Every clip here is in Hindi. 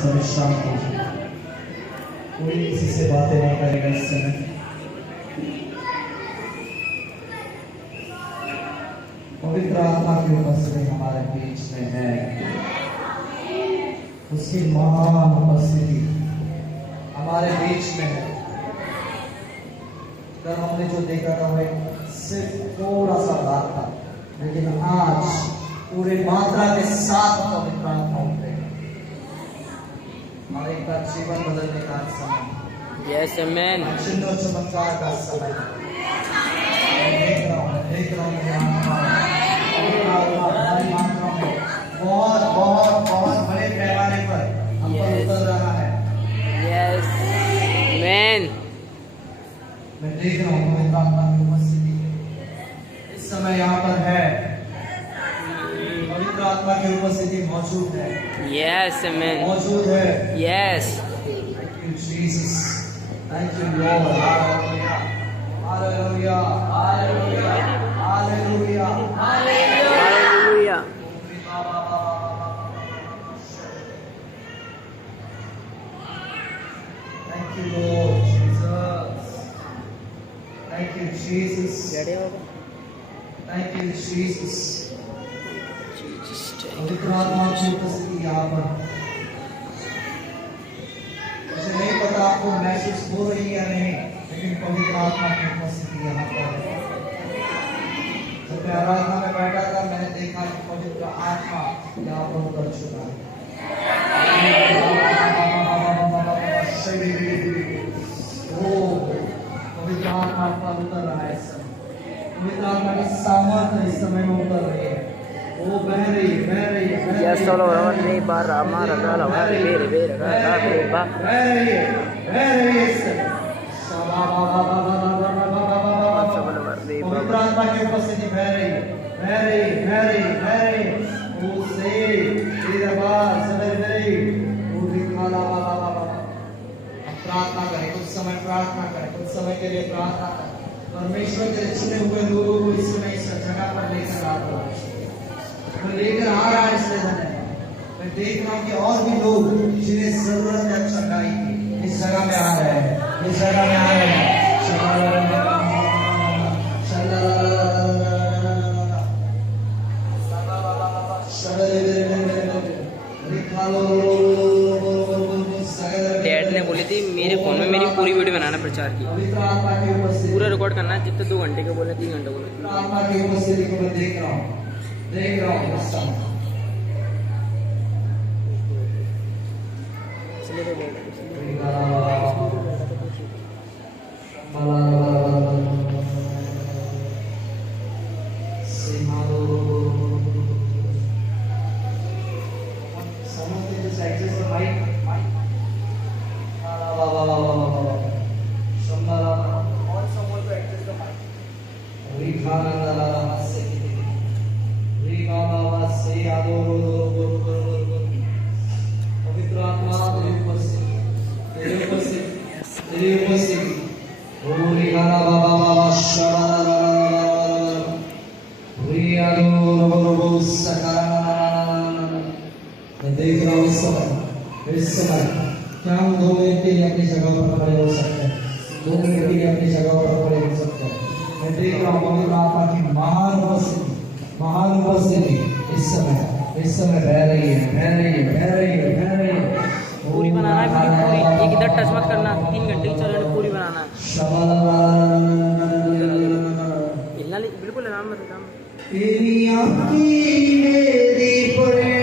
सभी शांत हो जाए। कोई किसी से बातें नहीं करेगा इस समय। पवित्र आत्मा की उपस्थिति हमारे बीच में है। उसकी महान उपस्थिति हमारे बीच में है। कल हमने जो देखा था वह सिर्फ थोड़ा सा भाग था, लेकिन आज पूरे मात्रा के साथ पवित्र आत्मा उतरेगा। हर एक का जीवन बदलने का समय, यस आमेन, चिन्ह और चमत्कार का समय। देख रहा हूँ भारी मात्रा में, बहुत बहुत बहुत बड़े पैमाने पर हम पर उतर रहा है। Yes amen. मैं देख रहा हूँ पवित्र आत्मा की उपस्थिति इस समय यहाँ पर है। पवित्र आत्मा की उपस्थिति मौजूद है। यस आमेन, मौजूद है। Yes. Thank you Jesus. Thank you Lord. Hallelujah. Hallelujah. Hallelujah. Hallelujah. Hallelujah. Thank you Lord Jesus. Thank you Jesus. Thank you Jesus. पवित्र आत्मा की उपस्थिति यहाँ पर। मुझे नहीं पता आपको महसूस हो रही है या नहीं, लेकिन पवित्र आत्मा की उपस्थिति यहाँ पर है। जब मैं आराधना में बैठा था, मैंने देखा कि पवित्र आत्मा यहाँ पर उतर चुका है। पवित्र आत्मा पर उतर रहा है इस समय। पवित्र आत्मा की सामर्थ्य इस समय में उतर रही है। वो बह रही है, बह रही है, बह रही है। यस सोलो रवन रे बार हमारा गाला वाले बेरे बेरे गाला रे बा बह रही है, बह रही है इस समय। पवित्र आत्मा की उपस्थिति बह रही है, बह रही है, बह रही है, बह रही है। वो से तेरा बार समय मेरी वो दिखाला प्रार्थना करें, कुछ समय प्रार्थना करें, कुछ समय के लिए प्रार्थना करें। परमेश्वर के चुने हुए लोगों को इस समय इस जगह पर लेकर आ रहा है, लेकर आ रहा है इस समय। मैं देख रहा हूँ कि और भी लोग जिन्हें जरूरत है चंगाई की, इस जगह में आ रहे हैं, इस जगह में आ रहे हैं। डैड ने बोली थी मेरे फोन में मेरी पूरी वीडियो बनाना प्रचार की, पूरा रिकॉर्ड करना है, जितने 2 घंटे के बोले 3 घंटे बोले। आत्मा की उपस्थिति को मैं देख रहा हूँ, देख रहा हूँ इस समय। मैं देख रहा हूँ इस समय क्या हम 2 मिनट के लिए अपनी जगह पर खड़े हो सकते हैं, 2 मिनट के लिए अपनी जगह पर खड़े हो सकते हैं। मैं देख रहा हूँ पवित्र आत्मा की महान उपस्थिति इस समय बह रही है, बह रही है, बह रही है, बह रही है। पूरी बनाना है, पूरी एक इधर टच मत करना, 3 घंटे की चल पूरी बनाना है। बिल्कुल आराम मत तेरी आँखें मेरी परे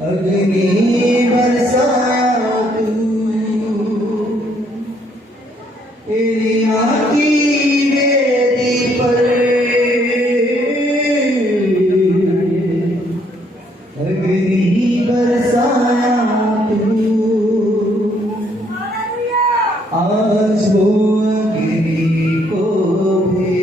अग्नि बरसाया तू, तेरी आँखें मेरी परे अग्नि बरसाया तू। आज वो अग्नि को भी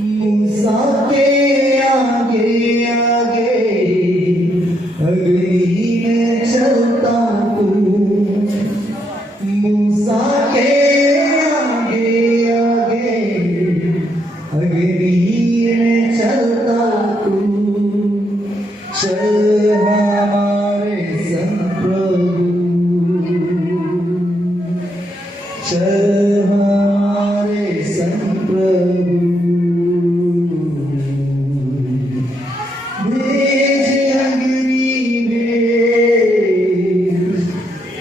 मूसा के आगे आगे अग्नि में चलता हूँ। मूसा के आगे आगे अग्नि में चलता हूँ। चल हमारे संग प्रभु, चल हमारे संग प्रभु। भेज अग्नि भेज,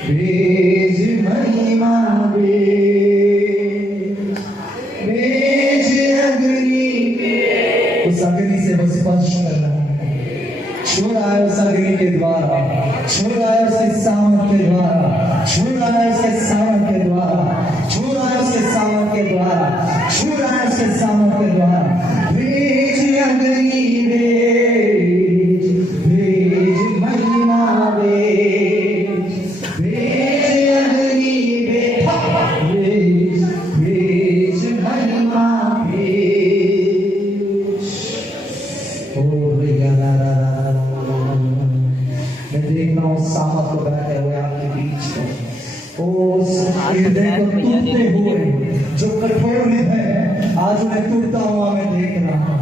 भेज महिमा भेज, भेज अग्नि भेज। उस अग्नि से बस स्पर्श करना, छूना है उस अग्नि के द्वारा, छूना है उसके सामर्थ के द्वारा, छूना है उसके सामर्थ के द्वारा, छूना है उसके सामर्थ के द्वारा, छूना है उसके सामर्थ के द्वारा। भेज अग्नि भेज, भेज महिमा भेज, भेज अग्नि भेज, भेज महिमा भेज। ओ मैं देख रहा हूँ सामर्थ को बैठे हुए आपके बीच में। ओ हृदय को टूटते हुए जो कठोर है आज उन्हें टूटता हुआ मैं देख रहा हूँ।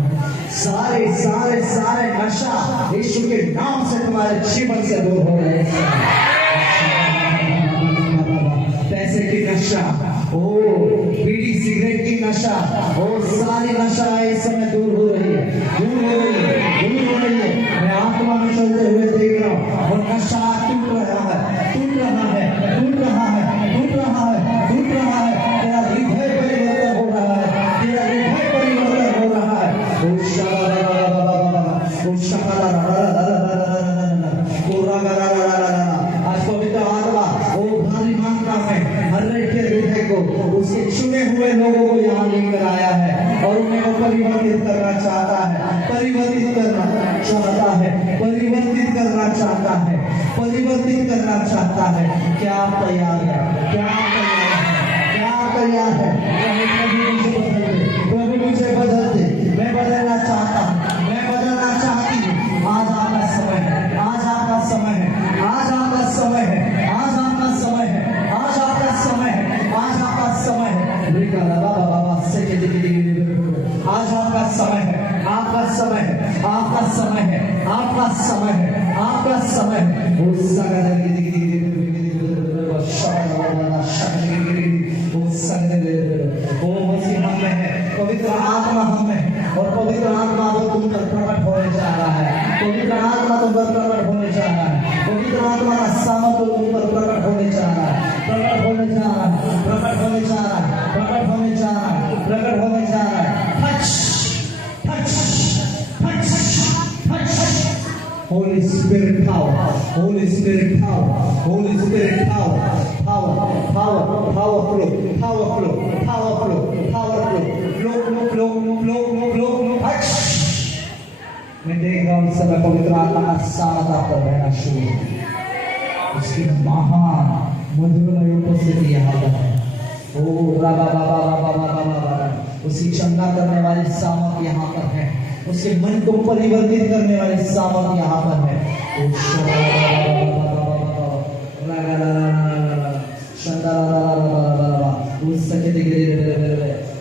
सारे सारे सारे नशा यीशु के नाम से तुम्हारे जीवन से दूर हो रहे हैं। पैसे की नशा, ओ बीड़ी सिगरेट की नशा, ओ सारी नशा इस समय दूर हो रही है, दूर हो रही है, दूर हो रही है। मैं आत्मा में चलते हुए देख रहा हूँ और नशा टूट रहा है, टूट रहा है, टूट रहा है, टूट रहा है, टूट रहा है। तेरा हृदय परिवर्तन हो रहा है, तेरा हृदय परिवर्तन हो रहा है। ओ आज पवित्र आत्मा ओ भारी मात्रा में हर एक के हृदय को उसके चुने हुए लोगों को यहाँ लेकर आया है और उन्हें वो परिवर्तित करना चाहता है, परिवर्तित करना चाहता है, परिवर्तित करना चाहता है, परिवर्तित करना चाहता है। क्या आप तैयार है? क्या आप तैयार है? क्या आप तैयार है? प्रभु मुझे बदल दे, मैं बदलना चाहता हूँ, मैं बदलना चाहती हूँ। आज आपका समय है, आज आपका समय है, आज आपका समय है, आज आपका समय है, आज आपका समय है, आज आपका समय है। आज आपका समय है, आपका समय है, आपका समय है, आपका समय है, आपका समय है। वो मसीह हम में है, पवित्र आत्मा हम में है और पवित्र आत्मा तो तुम पर प्रकट होने जा रहा है, पवित्र आत्मा तुम पर प्रकट होने जा रहा है, पवित्र आत्मा का सामर्थ तुम पर प्रकट होने जा रहा है, प्रकट होने जा रहा है, प्रकट होने जा रहा है, प्रकट होने जा रहा है, प्रकट होने जा रहा है। Touch touch touch touch. Holy Spirit power, Holy Spirit power, Holy Spirit power, power, power, power flow, power flow, power flow, power flow, flow, flow, flow, flow, flow, touch। मैं देख रहा हूँ इस समय पवित्र आत्मा का सामर्थ आप पर बहना शुरू हो, उसकी महान मधुरमय उपस्थिति यहाँ पर है। ओ राबा बाबा बाबा बाबा बाबा, उसकी चंगा करने वाली सामर्थ यहाँ पर है, उसके मन को परिवर्तित करने वाली सामर्थ यहाँ पर है।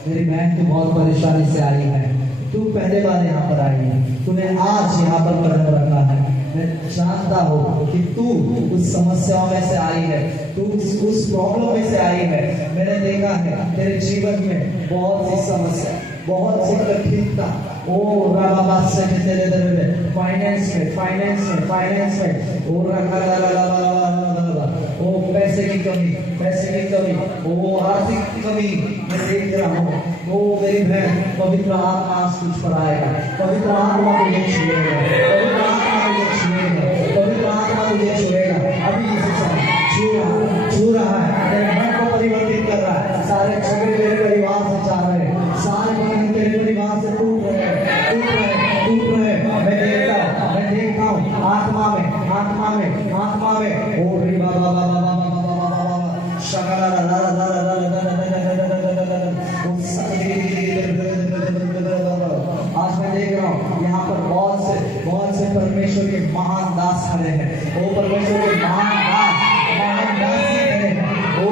मेरी बहन तो बहुत परेशानी से आई है, तू पहले बार यहाँ पर आई है, तूने आज यहाँ पर कदम रखा है। मैं जानता हूँ कि तू उस समस्याओं में से आई है, तू उस प्रॉब्लम में से आई है। मैंने देखा है तेरे जीवन में बहुत सी समस्या, बहुत सी कठिनता, ओ राबा से तेरे फाइनेंस में, फाइनेंस में, फाइनेंस में, ओ ओ पैसे की कमी, पैसे की कमी, ओ आर्थिक कमी मैं देख रहा हूँ। ओ मेरी बहन, पवित्र आत्मा कुछ पर आएगा, पवित्र आत्मा तुझे छुएगा, पवित्र आत्मा तुझे छुएगा, पवित्र आत्मा तुझे छुएगा। अभी इसी समय छू रहा है, तेरे मन को परिवर्तित कर रहा है। सारे झगड़े तेरे परिवार से जा रहे हैं, सारे बंधन तेरे परिवार से टूट रहे हैं, टूट रहे हैं, टूट रहे हैं। मैं देखता हूँ आत्मा में, आत्मा में, आत्मा में। ओ रे बाबा बाबा बाबा बाबा बाबा, शगड़ा महान दास खड़े हैं। ओ परमेश्वर के महान दास ही खड़े हैं। ओ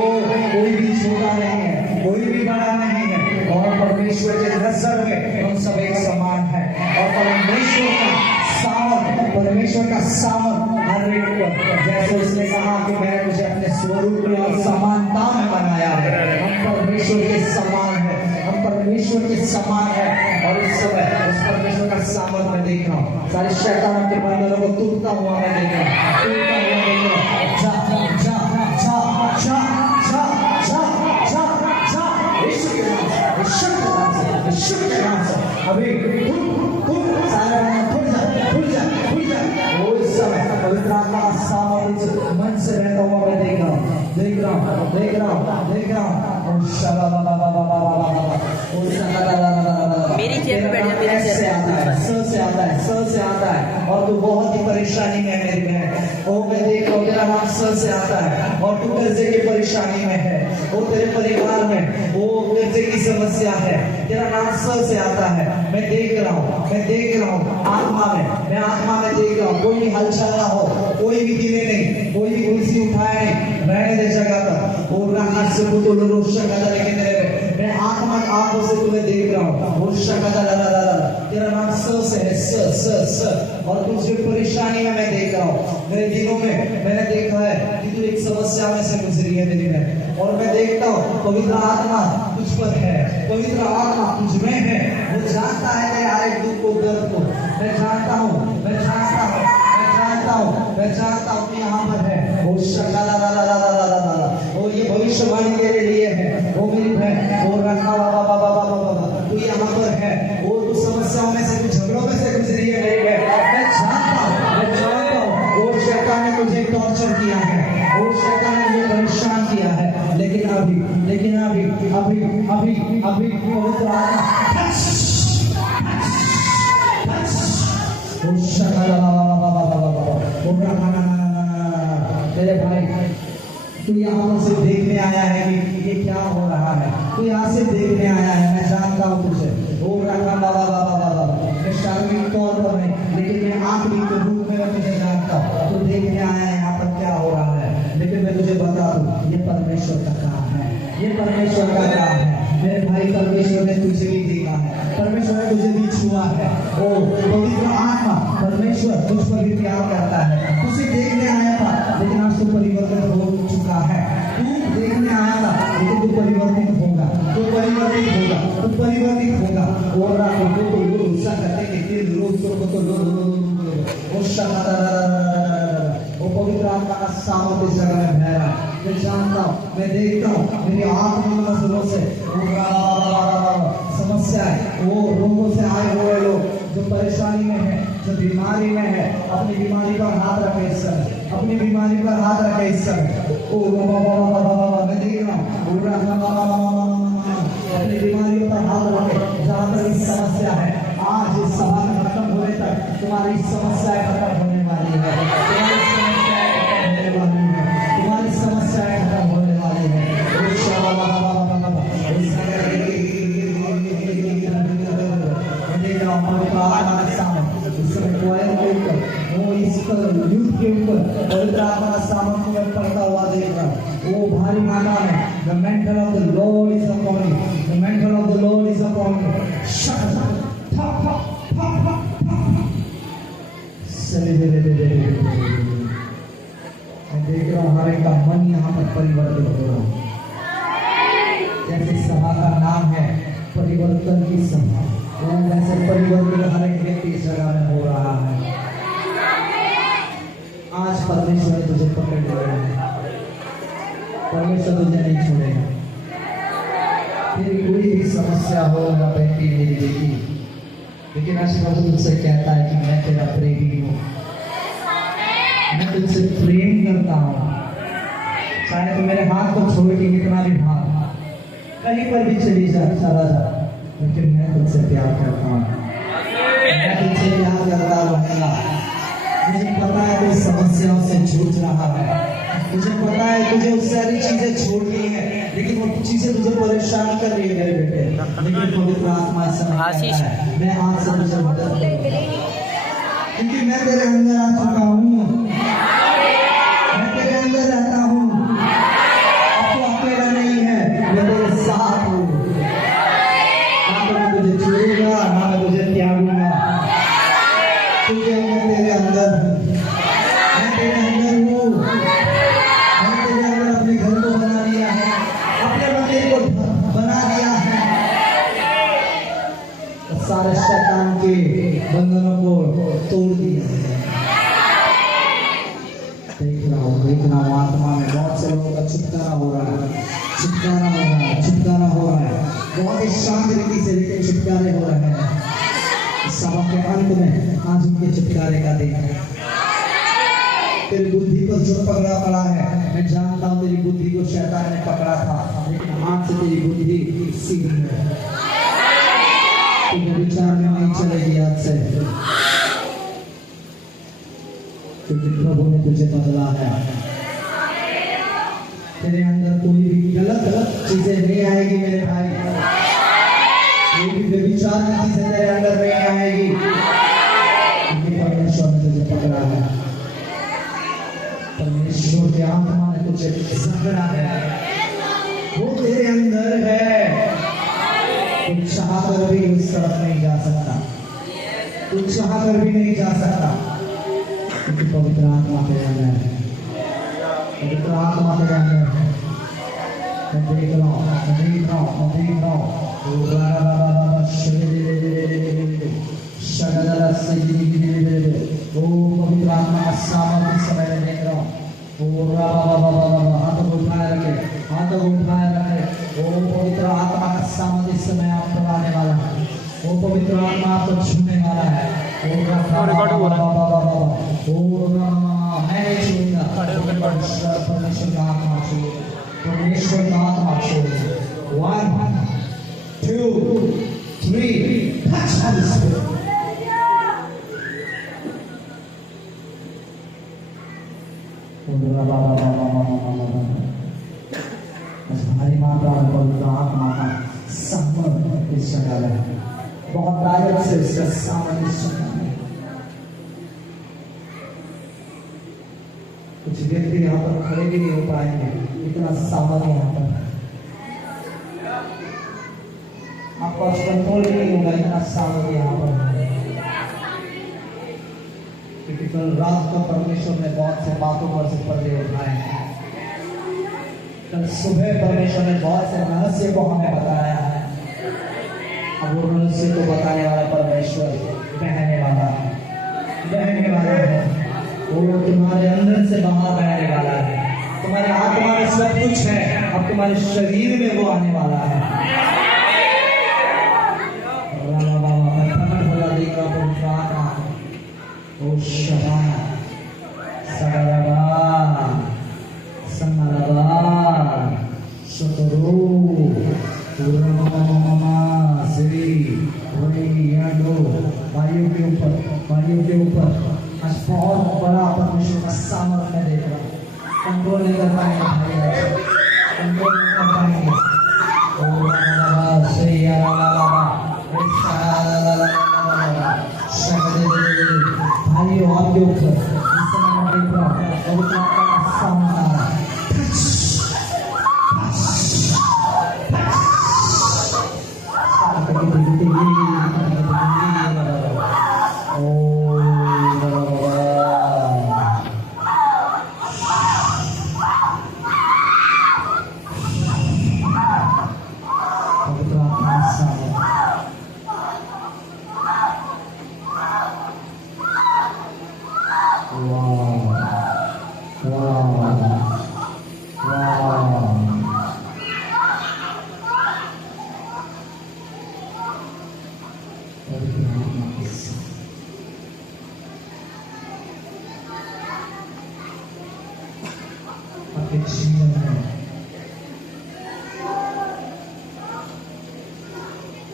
कोई भी छोटा नहीं है, कोई भी बड़ा नहीं है, और परमेश्वर के नजर में हम सब एक समान है। और परमेश्वर का सामर्थ हर एक पर, जैसे उसने कहा कि मैं मुझे अपने स्वरूप में और समानता में बनाया है। हम परमेश्वर के समान है, हम परमेश्वर के समान है। और इस समय उस परमेश्वर का सामर्थ मैं देख रहा हूँ। सारे शैतान के बंधनों को टूटता हुआ मैं देख रहा हूँ, टूटता हुआ देख रहा हूँ। जा जा जा जा जा जा जा जा यीशु के नाम से, यीशु के नाम से, यीशु के नाम से अभी सारा खुल जा, खुल जा, खुल जा। वो इस समय पवित्र आत्मा का सामर्थ्य मन से रहता हुआ मैं देख रहा हूँ, देख रहा हूँ, देख रहा हूँ, देख रहा हूँ। मेरी जेब में बैठ जा, मेरी जेब में सर से आता है, सर से आता है, और तू बहुत ही परेशानी में है मेरी बहन। ओ मैं देख रहा हूँ तेरा नाम सर से आता है, और तू कर्जे की परेशानी में है। वो तेरे परिवार में वो कर्जे की समस्या है, तेरा नाम सर से आता है। मैं देख रहा हूँ, मैं देख रहा हूँ आत्मा में, मैं आत्मा में देख रहा हूँ। कोई भी हलचल ना हो, कोई भी हिले नहीं, कोई भी कुर्सी उठाए नहीं, रहने दे जगह पर। और हाथ से तो रोशन का लेके तेरे पे मैं आत्मा आंखों से तुम्हें देख रहा हूँ। रोशन का तेरा नाम सर से है, सर सर सर। और तुझे परेशानी में मैं देख रहा हूँ। मेरे दिनों में मैंने देखा है कि तू एक समस्या में से गुजरी है मेरी बहन, और मैं देखता हूँ पवित्र आत्मा तुझ पर है, पवित्र आत्मा तुझ में है। वो जानता है तेरे हर एक दुख को, दर्द को। मैं जानता हूँ, मैं जानता हूँ, मैं जानता हूँ, मैं जानता हूँ कि यहाँ पर है। वो शकाला वो ये भविष्यवाणी तेरे लिए है। वो मेरी बहन, वो रखा तू यहाँ पर है। वो तू समस्याओं में से, झगड़ों में से गुजरी है मेरी बहन। मैं जानता हूँ, मैं जानता हूँ। वो शैतान ने मुझे टॉर्चर किया है, वो शैतान ने मुझे परेशान किया है, लेकिन अभी पवित्र आत्मा तेरे भाई, तू यहाँ से देखने आया है कि ये क्या हो रहा है। तू यहाँ से देखने आया है, मैं जानता हूँ तुझे। वो रखा मैं शारीरिक तौर पर नहीं, लेकिन मैं आत्मिक रूप में मैं तुझे जानता हूँ। तू देखने आया है यहाँ पर क्या हो रहा है, लेकिन मैं तुझे बता दूँ ये परमेश्वर का काम है, ये परमेश्वर का काम है। मेरे भाई, परमेश्वर ने तुझे भी देखा है, परमेश्वर ने तुझे भी छुआ है। ओ पवित्र आत्मा, परमेश्वर तुझ पर भी प्यार करता है। तुझे देखने आया था, लेकिन आज तू परिवर्तन हो चुका है। तू देखने आया था, लेकिन तू परिवर्तित होगा, तू परिवर्तित होगा, तू परिवर्तित होगा। और रात को तो लोग गुस्सा करते कि फिर लोग तो वो पवित्र आत्मा का सामर्थ्य इस जगह में बह रहा है। मैं जानता हूँ, मैं देखता हूँ मेरी आत्मिक नजरों से समस्या है। वो रोगों से आए हुए लोग जो परेशानी में है, जो बीमारी में है, अपनी बीमारी पर हाथ रखे इस समय, अपनी बीमारी पर हाथ रखे इस समय। ओ मैं देख रहा हूँ अपनी बीमारियों पर हाथ रखे। जहाँ तक इस समस्या है, आज इस सभा में खत्म होने तक तुम्हारी समस्याएं खत्म होने वाली है, तुम्हारी समस्याएं खत्म होने वाली है। युद्ध के ऊपर पवित्र आत्मा का सामर्थ्य में पड़ता हुआ देख रहा हूँ। वो भारी माना है, the mantle of the Lord is upon me, the mantle of the Lord is upon me। मैं देख रहा हूँ हर एक का मन यहाँ पर परिवर्तित हो रहा है। जैसे सभा का नाम है परिवर्तन की सभा, वो वैसे परिवर्तन हर एक व्यक्ति इस जगह में हो रहा है। आज परमेश्वर तुझे पकड़ लिया है, परमेश्वर तुझे नहीं छोड़ेगा। तेरी कोई भी समस्या हो ना बेटी मेरी बेटी, लेकिन आज प्रभु तुझसे कहता है कि मैं तेरा प्रेमी हूँ, मैं तुझसे प्रेम करता हूँ। चाहे तो मेरे हाथ को छोड़ के कितना भी भाग, कहीं पर भी चली जा, चला जा, लेकिन मैं तुझसे प्यार करता हूँ, मैं तुझसे प्यार करता रहूँगा। मुझे पता है तू समस्याओं से जूझ रहा है, मुझे पता है तुझे उससे सारी चीजें छोड़नी है, लेकिन वो चीजें तुझे परेशान कर रही है मेरे बेटे। लेकिन पवित्र आत्मा समय आशीष मैं आज से तुझे मदद करूंगा, क्योंकि मैं तेरे अंदर आ चुका हूँ, मैं तेरे अंदर रहता हूँ। अब तो अकेला नहीं है, मैं तेरे साथ हूँ। ना तो मैं तुझे छोड़ूंगा, ना मैं तुझे त्यागूंगा, क्योंकि मैं तेरे अंदर हूँ। मैं तेरे अंदर हूँ। मैंने तेरे अंदर अपने घर को बना दिया है, अपने मंदिर को बना दिया है। सारे शैतान के बंधनों को तोड़ दिया है। देख रहा हूँ आत्मा में बहुत से लोगों का छुटकारा हो रहा है, छुटकारा हो रहा है, छुटकारा हो रहा है। बहुत ही शांत रीति से लेकिन छुटकारे हो रहे हैं। इस सबक के अंत में आज उनके छुटकारे का दिन है। तेरी बुद्धि पर जो पकड़ा पड़ा है, मैं जानता हूँ तेरी बुद्धि को शैतान ने पकड़ा था, लेकिन आज से तेरी बुद्धि सीधी है। विचार में नहीं चलेगी आज से, क्योंकि प्रभु ने तुझे बदला है। तेरे अंदर कोई भी गलत चीजें नहीं आएगी मेरे भाई। कोई भी व्यभिचार की चीजें तेरे अंदर नहीं आएगी, क्योंकि परमेश्वर ने तुझे पकड़ा है। परमेश्वर की आत्मा ने तुझे पकड़ा है, वो तेरे अंदर है। तू चाहकर भी उस तरफ नहीं जा सकता, तू चाहकर भी नहीं जा सकता, क्योंकि पवित्र आत्मा तेरे अंदर है। पवित्र आत्मा तेरे अंदर है। मैं देख रहा हूँ, मैं देख रहा हूँ, मैं देख रहा हूँ। पवित्र आत्मा का सामर्थ्य इस समय में देख रहा हूँ। हाथों को उठाए रखे, हाथों को उठाए रखे। वो पवित्र आत्मा का सामर्थ्य इस समय आप पर आने वाला है। वो पवित्र आत्मा आपको छूने वाला है। मैं नहीं छूऊंगा, परमेश्वर का आत्मा छूए, परमेश्वर का आत्मा छूए। 1 2 3 touch Holy Spirit. हमारी माता पवित्र आत्मा का सामर्थ इस जगह है। बहुत ताकत से इसका सामर्थ इस जगह है। कुछ व्यक्ति यहाँ पर खड़े भी नहीं हो पाएंगे, इतना सामर्थ यहाँ पर है। आपका कंट्रोल भी नहीं होगा, इतना सामर्थ यहाँ पर है। क्योंकि कल रात को परमेश्वर ने बहुत से बातों पर से पर्दे उठाए हैं। कल सुबह परमेश्वर ने बहुत से रहस्य को हमें बताया है। अब वो रहस्य को बताने वाला परमेश्वर बहने वाला है, बहने वाला है। वो तुम्हारे अंदर से बाहर बहने वाला है। तुम्हारे आत्मा में सब कुछ है, अब तुम्हारे शरीर में वो आने वाला है। वायु के ऊपर आज बहुत बड़ा परमेश्वर का सामर्थ्य देख रहा हूँ। कंट्रोल नहीं कर पाएंगे, कंट्रोल नहीं कर पाएंगे। भाइयों आपके ऊपर इस समय मैं देख रहा हूँ पवित्र आत्मा का सामना आ रहा है।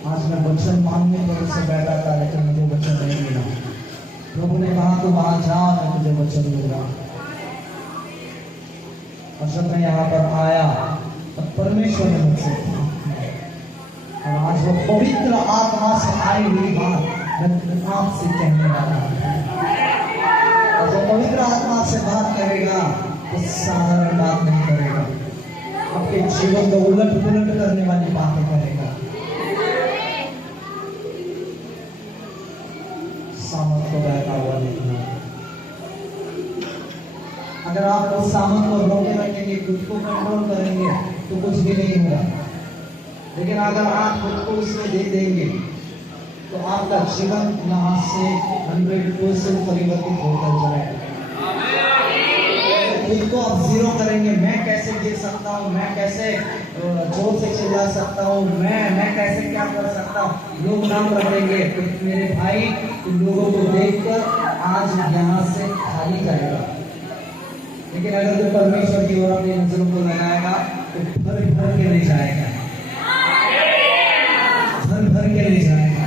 आज मैं वचन मांगने पर उससे बैठा था, लेकिन मुझे वचन नहीं मिला। प्रभु ने कहा तुम वहां जाओ, मैं तुझे वचन दूंगा। और जब मैं यहाँ पर आया तब परमेश्वर ने मुझसे कहा, और आज वो पवित्र आत्मा से आई हुई बात मैं आपसे कहने वाला हूं। पवित्र आत्मा से बात करेगा तो साधारण बात नहीं करेगा, आपके जीवन को उलट पुलट करने वाली बातें करेगा। सामर्थ को बहता हुआ देखना। अगर आप उस सामर्थ को रोके रखेंगे, खुद को कंट्रोल करेंगे तो कुछ भी नहीं होगा। लेकिन अगर आप खुद को उसमें दे देंगे तो आपका जीवन यहाँ से 100% परिवर्तित होकर जाएगा। खुद को आप जीरो करेंगे, मैं कैसे गिर सकता हूँ, मैं कैसे जोर से चिल्ला सकता हूँ, मैं कैसे क्या कर सकता हूँ, लोग नाम रखेंगे। तो मेरे भाई, तुम लोगों को देखकर आज यहाँ से खाली जाएगा। लेकिन अगर तो परमेश्वर की ओर अपनी नजरों को लगाएगा तो भर भर के ले जाएगा, भर भर के ले जाएगा।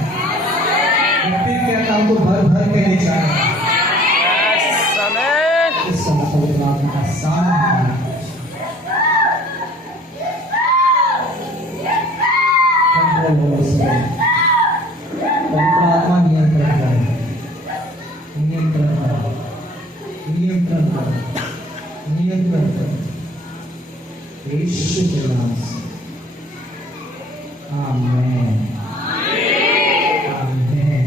मैं फिर कहता हूं तो भर भर के ले जाएगा। इस समय पवित्र आत्मा का सामना कंट्रोल हो, पवित्र आत्मा नियंत्रण करे, नियंत्रण करे, नियंत्रण करे, नियंत्रण करे। यीशु के नाम से आमीन, आमीन, आमीन,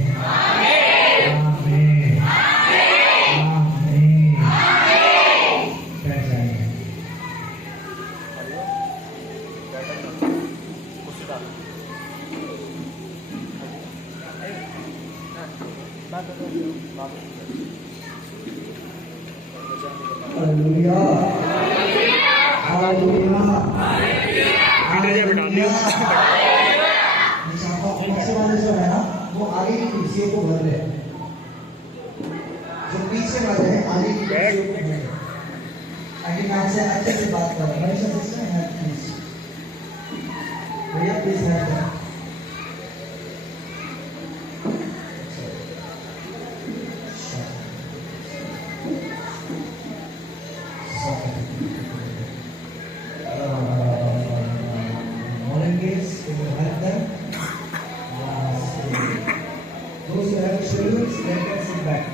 आमीन, आमीन। बैठ जाइए। Hallelujah, hallelujah, hallelujah. पीछे वाले जो है ना, वो आगे की कुर्सियों को भर रहे हैं। जो पीछे वाले हैं आगे की कुर्सियों को भर रहे हैं। आगे मैं आपसे अच्छे से बात कर रहा हूँ। मेरे साथ इसमें है प्लीज, भैया प्लीज है। Those who have children, let them sit back.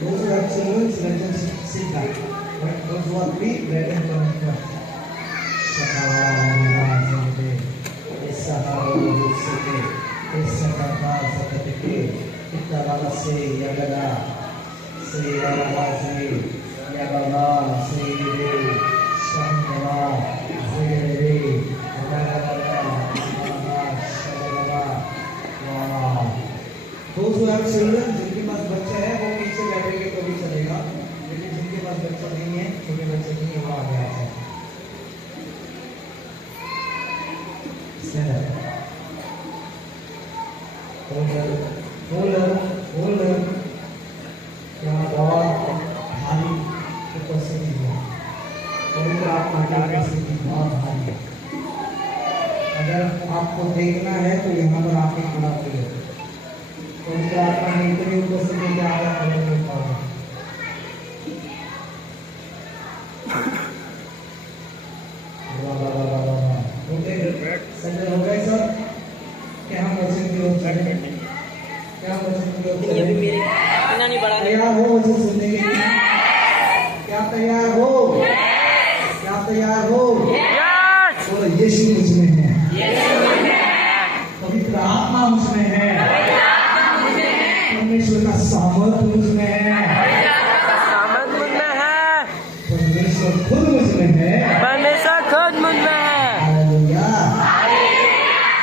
Those who have children, let them sit back. But those who are big, let them come in front. Those who have children, जिनके पास बच्चे हैं वो पीछे बैठेंगे तो भी चलेगा, लेकिन जिनके पास बच्चा नहीं है, छोटे बच्चे नहीं है, वो आगे आ जाए। यहाँ बहुत भारी उपस्थिति है, पवित्र आत्मा की उपस्थिति बहुत भारी है। अगर आपको देखना है तो यहाँ पर आके खड़ा करिए। पवित्र आत्मा ने इतनी उपस्थिति के आगे खड़े नहीं पाओगे। हो गए सर? क्या हम वचन की ओर चले? क्या हम वचन की ओर चले? तैयार हो वचन सुनने के लिए? क्या तैयार हो? क्या तैयार हो? बोलो यीशु मुझ में है, पवित्र आत्मा मुझ में है, परमेश्वर का सामर्थ मुझ में है, परमेश्वर खुद मुझ में है, हालेलुया,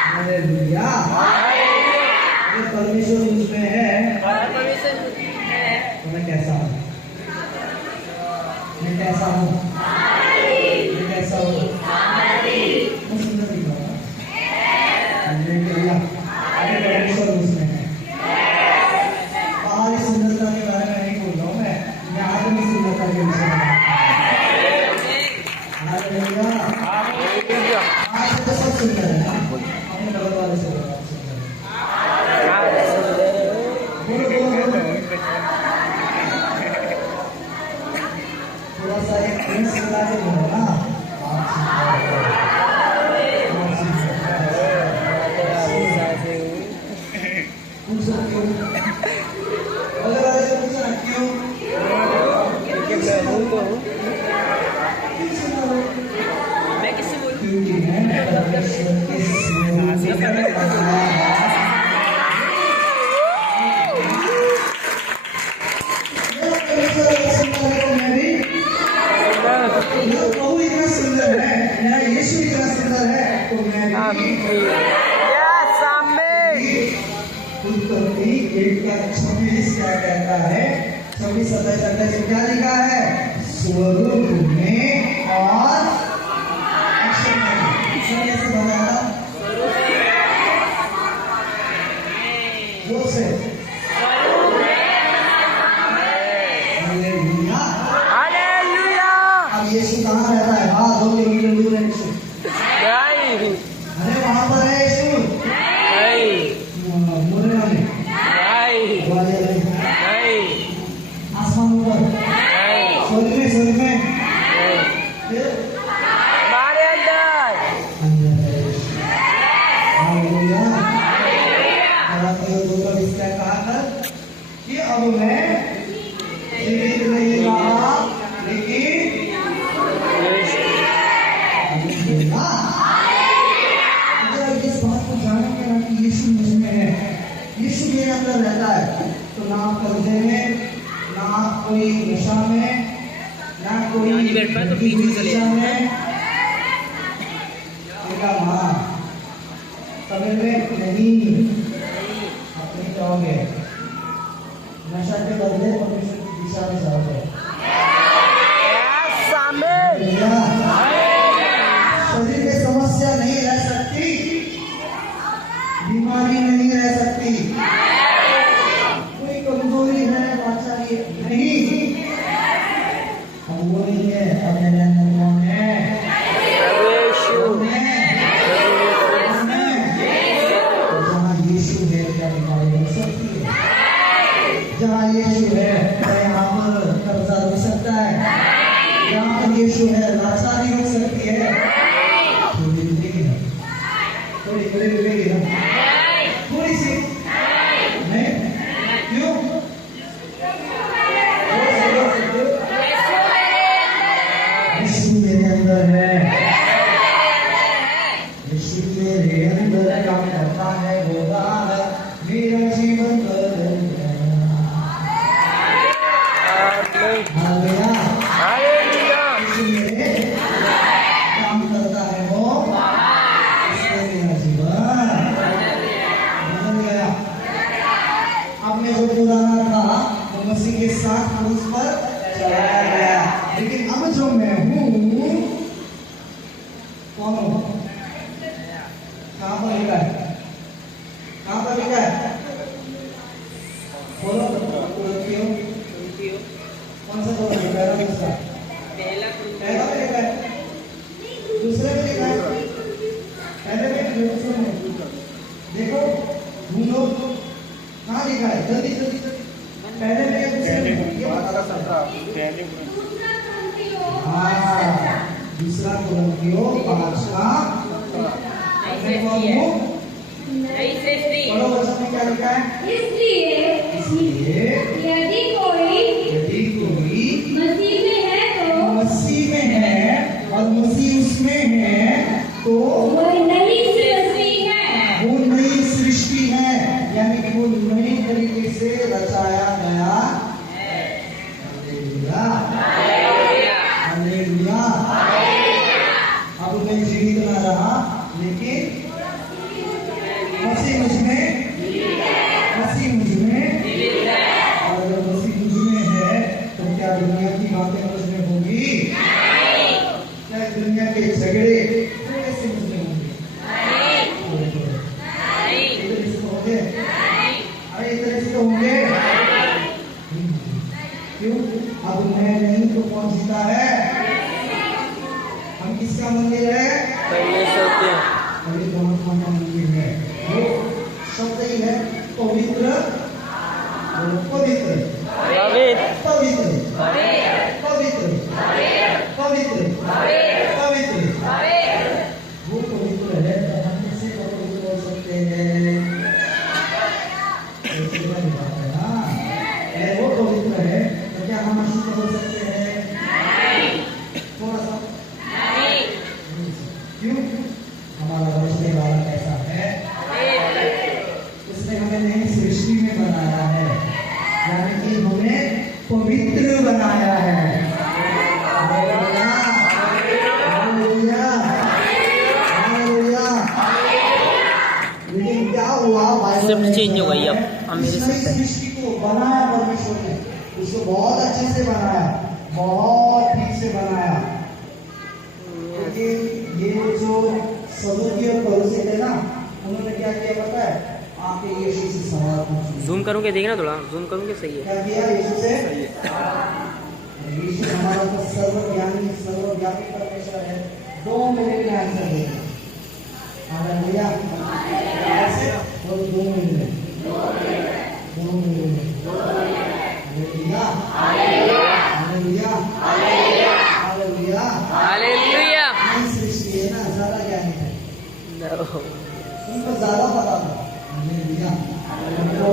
हालेलुया। अगर परमेश्वर मुझ में है तो मैं कैसा हूँ? मैं कैसा हूँ? मैं कैसा हूँ? स्वरूप में बनाया गया। प्रभु इतना सुंदर है, मेरा यीशु इतना सुंदर है, तो मैं उत्पत्ति 1:26 क्या कहता है? 26-27 क्या लिखा है? स्वरूप में और एक्शन में कैसे बनाया? जोर से हालेलुया। अब यीशु कहाँ रहता है? हाँ, 2 किलोमीटर दूर है यीशु। अरे वहां पर है यीशु। मुरने वाले आसमान ऊपर स्वर्ग में हमारे अंदर हालेलुया। इसका कहा था कि अब मैं जीवित नहीं रहा, लेकिन इस बात को जानेंगे ना कि यीशु मुझ में है, यीशु मेरे अंदर रहता है, तो ना कर्जे में, ना कोई नशा में, ना कोई दिशा में, कभी में नहीं अपनी जाओगे, नशा के बदले परमेश्वर की दिशा में जाओगे। शरीर में समस्या नहीं रह सकती, बीमारी नहीं रह सकती, कोई कमजोरी है लाचारी नहीं, हम वो नहीं है। अब मेरे अंदर कौन है? जहाँ यीशु है क्या बीमारी हो सकती है? जहाँ यीशु है यहाँ पर कर्जा हो सकता है, जहाँ पर यीशु है लाचारी हो सकती है। थोड़ी मिलेगी ना, थोड़ी मिलेगी ना, थोड़ी सी नहीं, क्यों? यीशु मेरे अंदर है, यीशु मेरे अंदर काम करता है, होगा है मेरा जीवन बदल गया। हालेलुया। यीशु मेरे काम करता है, वो इससे मेरा जीवन बदल गया। अब मैं जो पुराना था वो मसीह के साथ क्रूस पर चढ़ाया गया, लेकिन अब जो मैं हूँ कौन हूँ? कहाँ पर लिखा है? कहाँ पर लिखा है? बोलो। कौन सा बोलो? पहला दूसरा? पहला में लिखा है, दूसरे में लिखा है, पहले में दूसरे में देखो, ढूंढो कहाँ लिखा है? जल्दी जल्दी पहले में या दूसरे में? हाँ, दूसरा कुरिन्थियों 5 का पढ़ो वचन में क्या लिखा है? इसलिए यदि कोई मसीह में है और मसीह उसमें है, तो वो नई सृष्टि है, यानी कि वो नई तरीके से रचाया गया है। Hallelujah, hallelujah. अब मैं जीवित न रहा, लेकिन मसीह मुझ में, मसीह मुझ में, और अगर मसीह मुझ में है तो क्या दुनिया की बातें मुझ में होंगी? क्या दुनिया के झगड़े थोड़े से मुझ में होंगे? इतने से तो होंगे, अरे इतने से तो होंगे। क्यों? अब मैं नहीं तो कौन जीता है? हम किसका मंदिर है? परमेश्वर के। परमात्मा का मंदिर है, वो शब्द ही है पवित्र, पवित्र, पवित्र, पवित्र, पवित्र, पवित्र, वो पवित्र है, तो हम कैसे पवित्र हो सकते हैं? वो पवित्र है, तो क्या हम अशुद्ध हो सकते हैं? थोड़ा सा क्यों? हमारा हुआ बाइबल शिफ्ट में चेंज हो गई लिखा अब है, मेरी इसमें शिफ्ट है। सृष्टि को बनाया परमेश्वर ने, उसको बहुत अच्छे से बनाया, बहुत ठीक से बनाया। क्योंकि ये जो सदूकी और कलुसी थे ना, उन्होंने क्या किया पता है, आके यीशु से सवाल पूछे। जूम करूँ क्या, देखना थोड़ा जूम करूँ क्या, सही है। क्या किया यीशु से? यीशु हमारा तो सर्वज्ञानी सर्वव्यापी परमेश्वर है, 2 मिनट में आंसर देगा। हालेलुया। कैसे? और 2 मिनट में, 2 मिनट में। Hallelujah, hallelujah, hallelujah, hallelujah. नई सृष्टि है ना, ज्यादा ज्ञानी है, उनको ज्यादा पता था। हालेलुया। उनको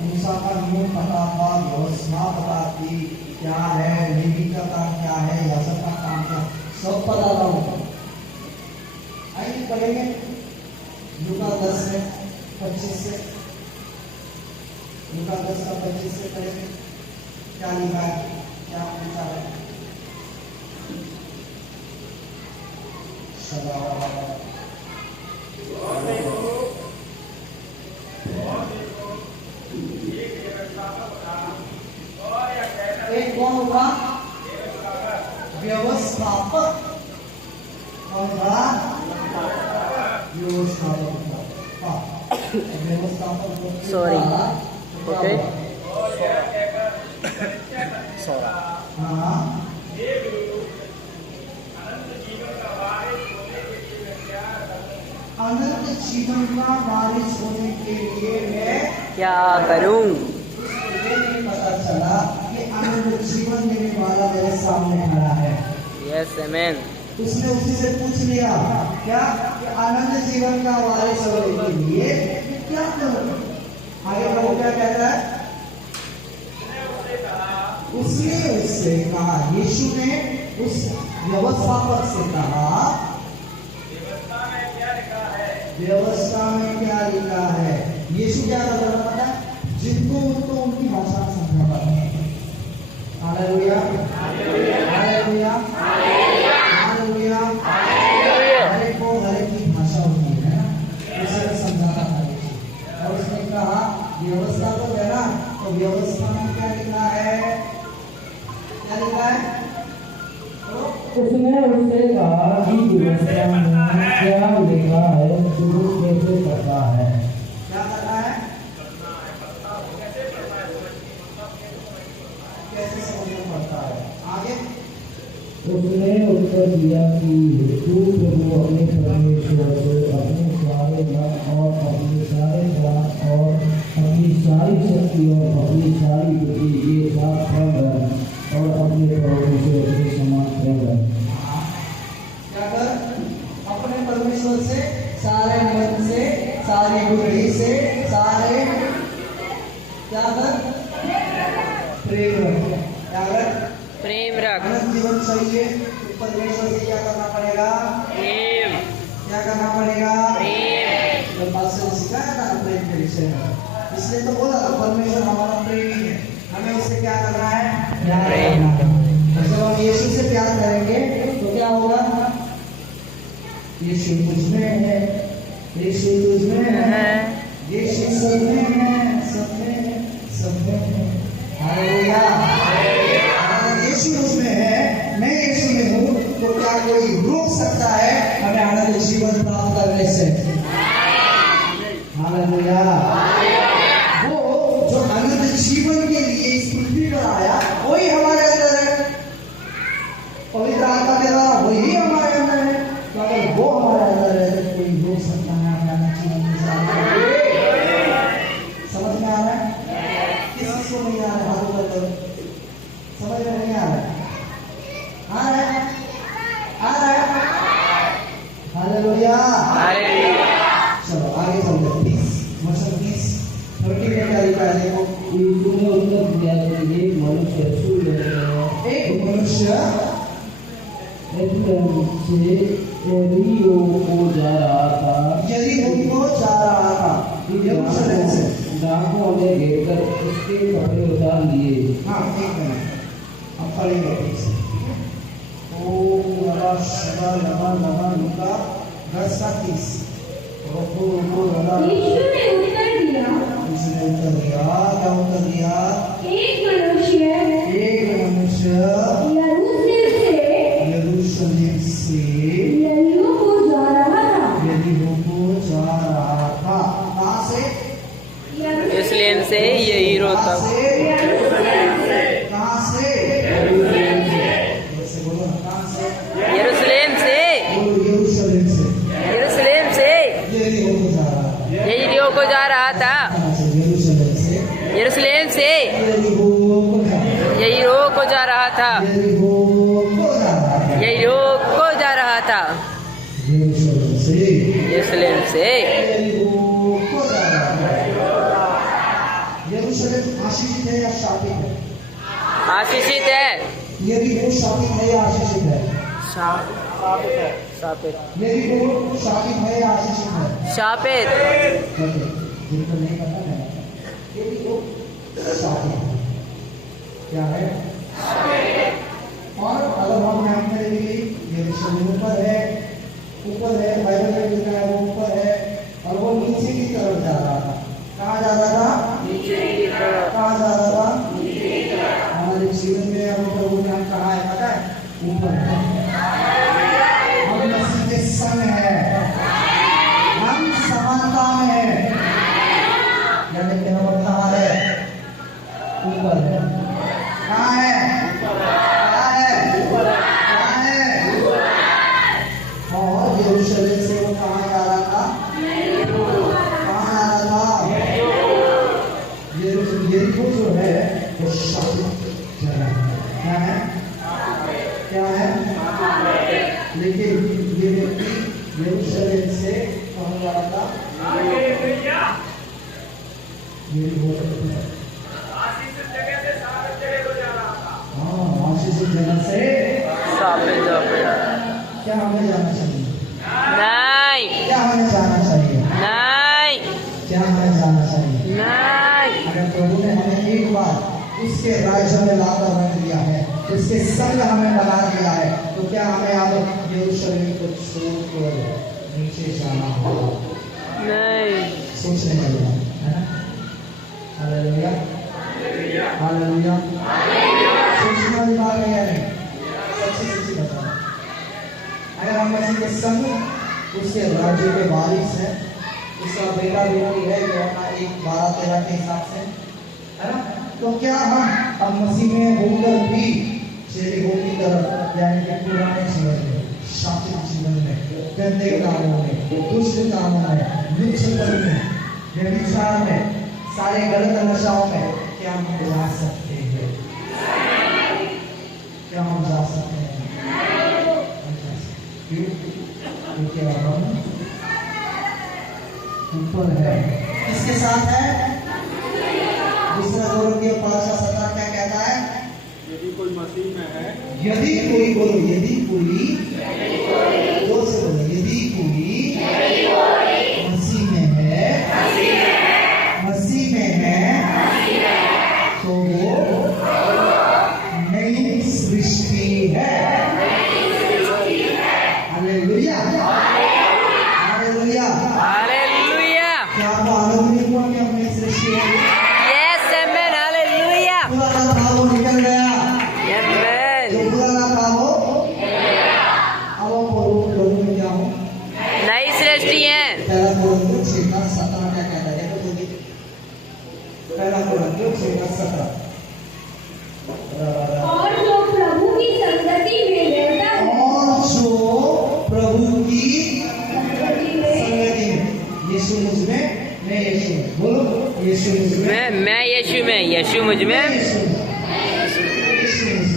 मूसा का नियम पता था, व्यवस्था पता थी, क्या है लेवी का काम, क्या है याजक का काम, क्या सब पता था उनको। आइए पढ़ेंगे लूका 10 से 25 से, लूका 10 का 25 से पढ़ेंगे। क्या लिखा है, क्या पूछा है? एक कौन होगा? व्यवस्थापक। कौन होगा? व्यवस्थापक। व्यवस्थापक Sorry. Okay. हाँ, अनंत जीवन का वारिस होने के लिए मैं क्या करूं? ये नहीं पता चला कि अनंत जीवन देने वाला मेरे सामने खड़ा है। Yes amen. उसने उसी से पूछ लिया क्या कि अनंत जीवन का वारिस होने के लिए मैं क्या करूं? आगे प्रभु क्या कहता है? उसने उससे कहा, यीशु ने उस व्यवस्थापक से कहा, व्यवस्था में क्या लिखा है? यीशु क्या कर रहा था? जिनको उनको उनकी भाषा समझाता था। Hallelujah, hallelujah, hallelujah. हर एक को हर एक की भाषा होती है ना, उसे समझाता था यीशु। और उसने कहा व्यवस्था तो है ना, तो व्यवस्था में क्या लिखा है? क्या लिखा है? उसने उससे कहा कि व्यवस्था में क्या लिखा है, शुरू कैसे करता है? क्या करना है? कैसे समझना पड़ता है? आगे उसने उत्तर दिया कि तू प्रभु अपने परमेश्वर से अपने सारे मन और अपने सारे प्राण और अपनी सारी शक्ति और अपनी सारी बुद्धि के साथ प्रेम कर और अपने प्रभु से अपने समान प्रेम कर। क्या कर? अपने परमेश्वर से सारे मन से, सारी बुद्धि से, सारे क्या कर? प्रेम रख। क्या कर? प्रेम रख। अनंत जीवन चाहिए तो परमेश्वर से क्या करना पड़ेगा? प्रेम। क्या करना पड़ेगा? प्रेम। तो बात से सिखाया था ना प्रेम के विषय में, इसलिए तो बोला था परमेश्वर हमारा प्रेमी है, हमें उससे क्या करना है? प्यार करना है। जब हम यीशु से प्यार करेंगे तो क्या होगा? यीशु मुझ में है, यीशु तुझ में है, यीशु सब में है, सब में है, सब में है। हालेलुया। अगर यीशु मुझ में है, मैं यीशु में हूँ, तो क्या कोई रोक सकता है हमें आनंद जीवन प्राप्त करने से? हालेलुया। वो जो अनंत जीवन के लिए इस पृथ्वी पर आया, वही हमारे अंदर है, पवित्र आत्मा के द्वारा वही हमारे अंदर है। तो अगर वो हमारे अंदर है तो कोई रोक सकता है हमें अनंत जीवन में जाने से? समझ में आ रहा है? किसको नहीं आ रहा है? हाथ ऊपर करो। समझ में नहीं आ रहा है? आ रहा है? आ रहा है? हालेलुया। चलो आगे चलते हैं। 30 में क्या लिखा है? देखो, यीशु ने उत्तर दिया कि एक मनुष्य सूर्य एक मनुष्य एथेंस से एरियो को जा रहा था। यरीहो को जा रहा था, यरूशलेम से। डाकुओं ने घेरकर उसके कपड़े उतार लिए। हाँ, एक मिनट, अब पढ़ेंगे ठीक से। ओ लगा शगा लगा लगा लगा 10 का 30। रोको रोको लगा। यीशु ने दिया एक मनुष्य यरूशलेम से यरीहो को जा रहा था। कहाँ से? यरूशलेम से यरीहो तक। कहाँ से? ऐसे बोलो ना, कहाँ से? यरूशलेम से यरूशलेम से यरूशलेम से यरीहो को जा रहा था। यरीहो को जा रहा था। यरूशलेम से यरूशलेम से यरीहो को जा रहा था। यरीहो को जा रहा था। यरूशलेम से यरूशलेम से यरीहो को जा रहा था। यरूशलेम आशीषित है या शापित है? आशीषित है। यरीहो शापित है या आशीषित है? शापित। यरीहो शापित है या आशीषित है? शापित। जिनको नहीं पता है यरीहो शापित है। क्या है? और अगर हम यहाँ पे देखेंगे यरूशलेम ऊपर है बाइबल में लिखा है वो ऊपर है और वो नीचे की तरफ जा रहा था। कहाँ जा रहा था? नीचे की तरफ। कहाँ जा रहा था? हमारे जीवन में हम प्रभु ने हम कहा है पता है? ऊपर है। हम मसीह के संग है, हम समानता में है, यानी कि हम कहाँ है? ऊपर है। कहाँ है? कहाँ है? कहाँ है? और यरूशलेम से वो कहाँ जा रहा था? कहाँ जा रहा था? यरीहो जो है वो शापित जगह है। क्या है? क्या है? लेकिन ये व्यक्ति यरूशलेम से कहाँ जा रहा था? यरीहो आशीषित जगह से शापित जगह। क्या हमें जाना चाहिए? नहीं क्या हमें जाना चाहिए? नहीं क्या हमें जाना चाहिए? नहीं। अगर प्रभु ने हमें एक बार उसके राज्य में लाकर रख दिया है, उसके संग हमें बना दिया है, तो क्या हमें अब यरूशलेम को छोड़कर नीचे जाना होगा? नहीं। सोचने वाली बात है ना? Hallelujah hallelujah. सोचने वाली बात है या नहीं? सच्ची बताओ। अगर हम मसीह के संग उसके राज्य के वारिस हैं, उसका बेटा बेटी है जो अपना 1:12-13 के हिसाब से है ना, तो क्या हम अब मसीह में होकर भी यरीहो की तरफ यानी कि पुराने जीवन में, शापित जीवन में, गंदे कामों में, दुष्ट कामों में, लुचपन में, व्यभिचार में, सारे गलत नशाओं में क्या हम जा सकते हैं? क्या हम जा सकते हैं? क्यों? क्योंकि हम ऊपर है। किसके साथ है? दूसरा कोरिन्थियों 5:17 क्या कहता है? यदि कोई मसीह में है, यदि कोई बोलो, यदि कोई जोर से बोलो, यदि कोई मसीह में है, मसीह में है तो वो नई सृष्टि है। Hallelujah hallelujah. हालेलुया। क्या आपको आनंद नहीं हुआ कि हम नई सृष्टि है? Yes amen. हालेलुया। पुराना था वो निकल गया, आमेन। जो पुराना था वो अब हम प्रभु में क्या हो? नई सृष्टि है। पहला कोरिन्थियों 6:17 क्या कहता है? देखो तो जी, पहला कोरिन्थियों 6:17। और जो प्रभु की संगति में रहता है, और जो प्रभु की संगति में संगति में, यीशु मुझ में, मैं यीशु में, बोलो यीशु मुझ में, मैं यीशु में, यीशु मुझ में, यीशु मुझ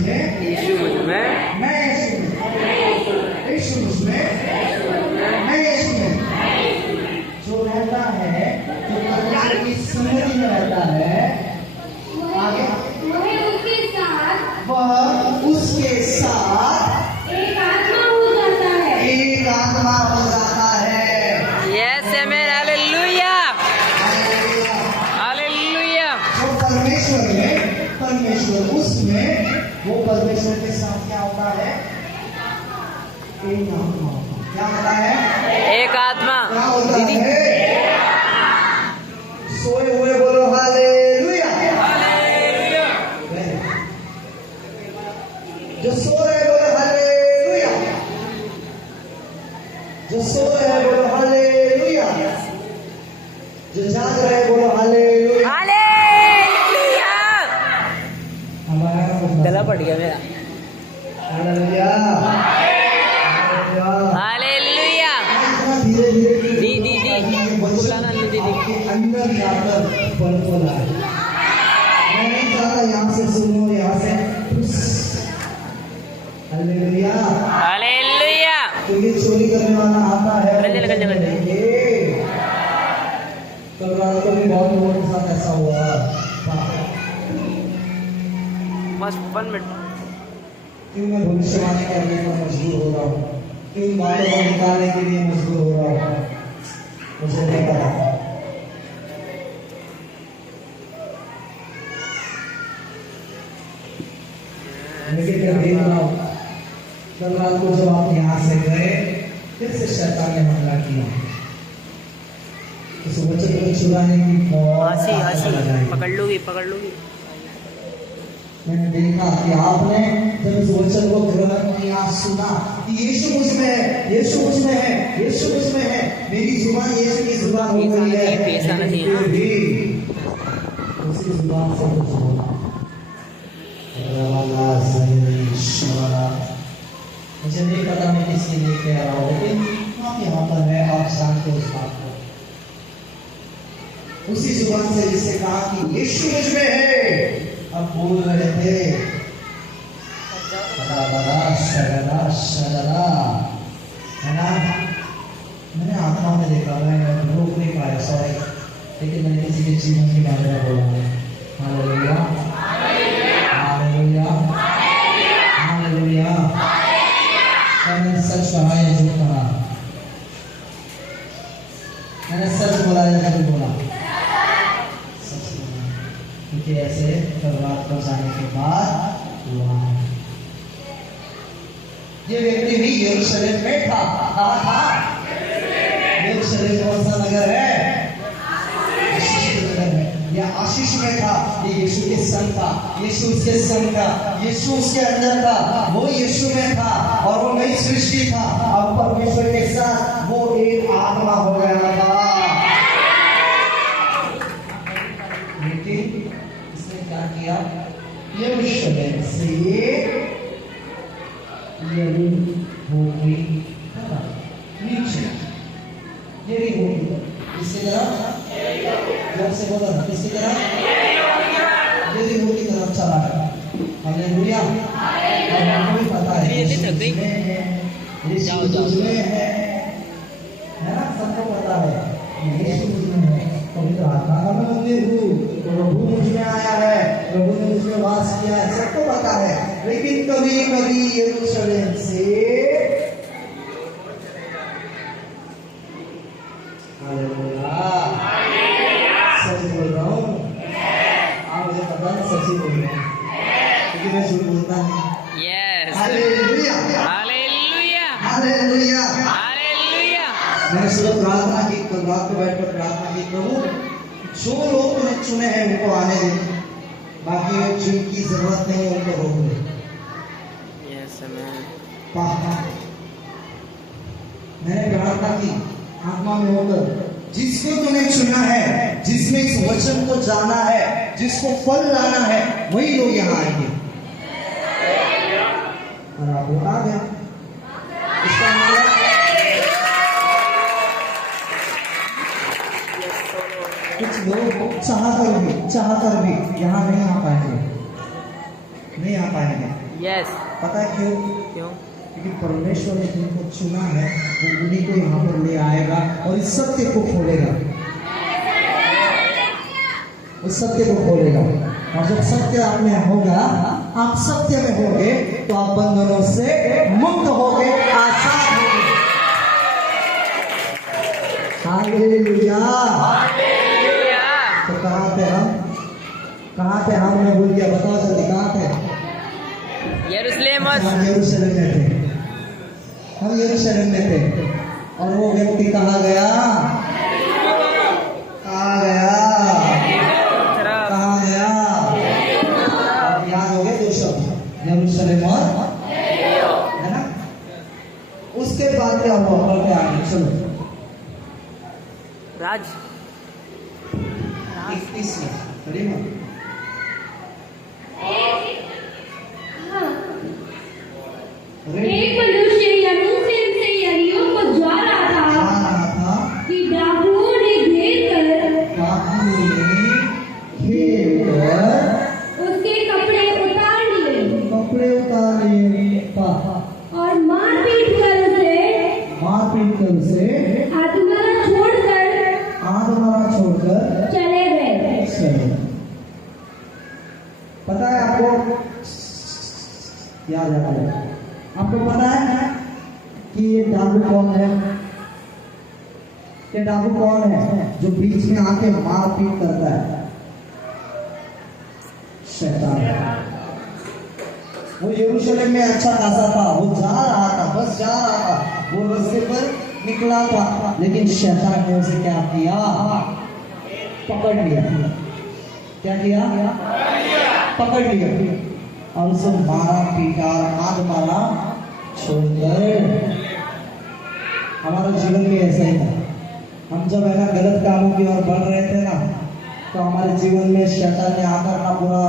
में, यीशु मुझ में, मैं यीशु में, यीशु मुझ में, मैं यीशु में। जो रहता है, जो परमेश्वर की संगति में रहता है, आगे वह उसके साथ एक आत्मा हो जाता है। एक आत्मा हो जाता है। Yes amen. Hallelujah. Hallelujah. Hallelujah. जो परमेश्वर में, परमेश्वर उसमें, वो परमेश्वर के साथ क्या होता है? एक आत्मा। क्या होता है? एक आत्मा। क्या होता दीदी है? सोए हुए बोलो हालेलुया। भी आकर फल फलाए। मैं नहीं चाहता यहाँ से सुनो, यहाँ से हालेलुया। हालेलुया। तो ये चोरी करने वाला आता है। कल रात को भी बहुत लोगों के साथ ऐसा हुआ। बस 1 मिनट। क्यों मैं भविष्यवाणी करने पर मजबूर हो रहा हूँ? क्यों बातों को निकालने के लिए मजबूर हो रहा हूँ? मुझे नहीं पता। लेकिन मैं देख रहा हूँ कल रात को जब आप यहाँ से गए फिर से शैतान ने हमला किया। उस वचन को चुराने की बहुत आशा लगाई। पकड़ लूंगी। मैंने देखा कि आपने जब इस वचन को ग्रहण किया, सुना कि यीशु मुझ में है, यीशु मुझ में है, यीशु मुझ में है, मेरी जुबान यीशु की जुबान हो गई है, फिर भी उसी जुबान से कुछ बोला। मुझे नहीं पता मैं किसके लिए कह रहा हूँ, लेकिन आप यहाँ पर है, आप जानते हो उस बात को। उसी जुबान से जिसे कहा कि यीशु मुझ में है, अब बोल रहे थे है ना। मैंने आत्मा में देखा, मैं रोक नहीं पाया, सॉरी, लेकिन मैंने किसी के जीवन के बारे में बोला है। Hallelujah, hallelujah, hallelujah. मैंने सच कहा या झूठ कहा? मैंने सच बोला या झूठ बोला? सच बोला, क्योंकि ऐसे कल रात को जाने के बाद हुआ। ये व्यक्ति भी यरूशलेम में था। कहाँ था? यरूशलेम कौन सा नगर है? आशीष नगर है। यह आशीष में था। ये यीशु के संग था, यीशु उसके संग था, यीशु उसके अंदर था, वो यीशु में था और वो नई सृष्टि था। अब परमेश्वर के साथ वो एक आत्मा हो गया था। लेकिन इसने क्या किया? यरूशलेम से नीचे यही होगी। किसकी तरफ? जब से बोला ना, किसकी तरफ? यही होगी तरफ चला गया। हालेलुया। और हमको भी पता है यीशु उसमें है ना, सबको पता है यीशु उसमें है। पवित्र आत्मा का मैं मंदिर हूँ, प्रभु मुझ में आया है, प्रभु ने मुझ में वास किया है, सबको पता है। लेकिन कभी कभी यरूशलेम से सच बोल रहा हूँ, आप मुझे पता है सच ही बोल रहा हूँ, क्योंकि मैं झूठ बोलता नहीं। Yes. Hallelujah, hallelujah, hallelujah, hallelujah. मैंने सुबह प्रार्थना की, कल रात को बैठकर प्रार्थना की, प्रभु जो लोग तुम्हें चुने हैं उनको आने दे, बाकी जिनकी जरूरत नहीं है उनको रोक दे। Yes man. मैंने प्रार्थना की आत्मा में होकर, जिसको तुम्हें चुना है, जिसमें इस वचन को जाना है, जिसको फल लाना है, वही लोग यहाँ आएंगे। और आप लोग आ गए। इसका मतलब कुछ लोग चाहकर भी यहाँ नहीं आ पाएंगे, नहीं आ पाएंगे। यस। पता है क्यों? क्यों? क्योंकि परमेश्वर ने जिनको चुना है वो उन्हीं को यहाँ पर ले आएगा और इस सत्य को खोलेगा, उस सत्य को खोलेगा। और जब सत्य आप में होगा, आप सत्य में होगे, तो आप बंधनों से मुक्त होगे, आजाद होगे। हालेलुया। तो कहाँ पे हम? कहाँ पे हमने बोल दिया? बताओ जल्दी, कहाँ पे? यरूशलेम। हम यरूशलेम में थे, हम यरूशलेम में थे। और वो व्यक्ति कहाँ गया? कहाँ गया? कहाँ गया? याद हो गए दो शब्द, यरूशलेम और, है ना। उसके बाद क्या हुआ? पढ़ते आगे चलो। राज 21 में खड़ी हो। एक मनुष्य यरूशलेम से यरीहो को जा रहा था कि डाकुओं ने घेर कर कौन है? ये डाकू कौन है जो बीच में आके मारपीट करता है? शैतान। वो यरूशलेम में अच्छा खासा था, वो जा रहा था, बस जा रहा था, वो रास्ते पर निकला था, लेकिन शैतान ने उसे क्या किया? पकड़ लिया। क्या किया? पकड़ लिया और उसे मारा, पीटा, हाथ मारा, छोड़कर। हमारा जीवन में ऐसा ही था। हम जब है ना गलत कामों की ओर बढ़ रहे थे ना, तो हमारे जीवन में शैतान ने आकर ना पूरा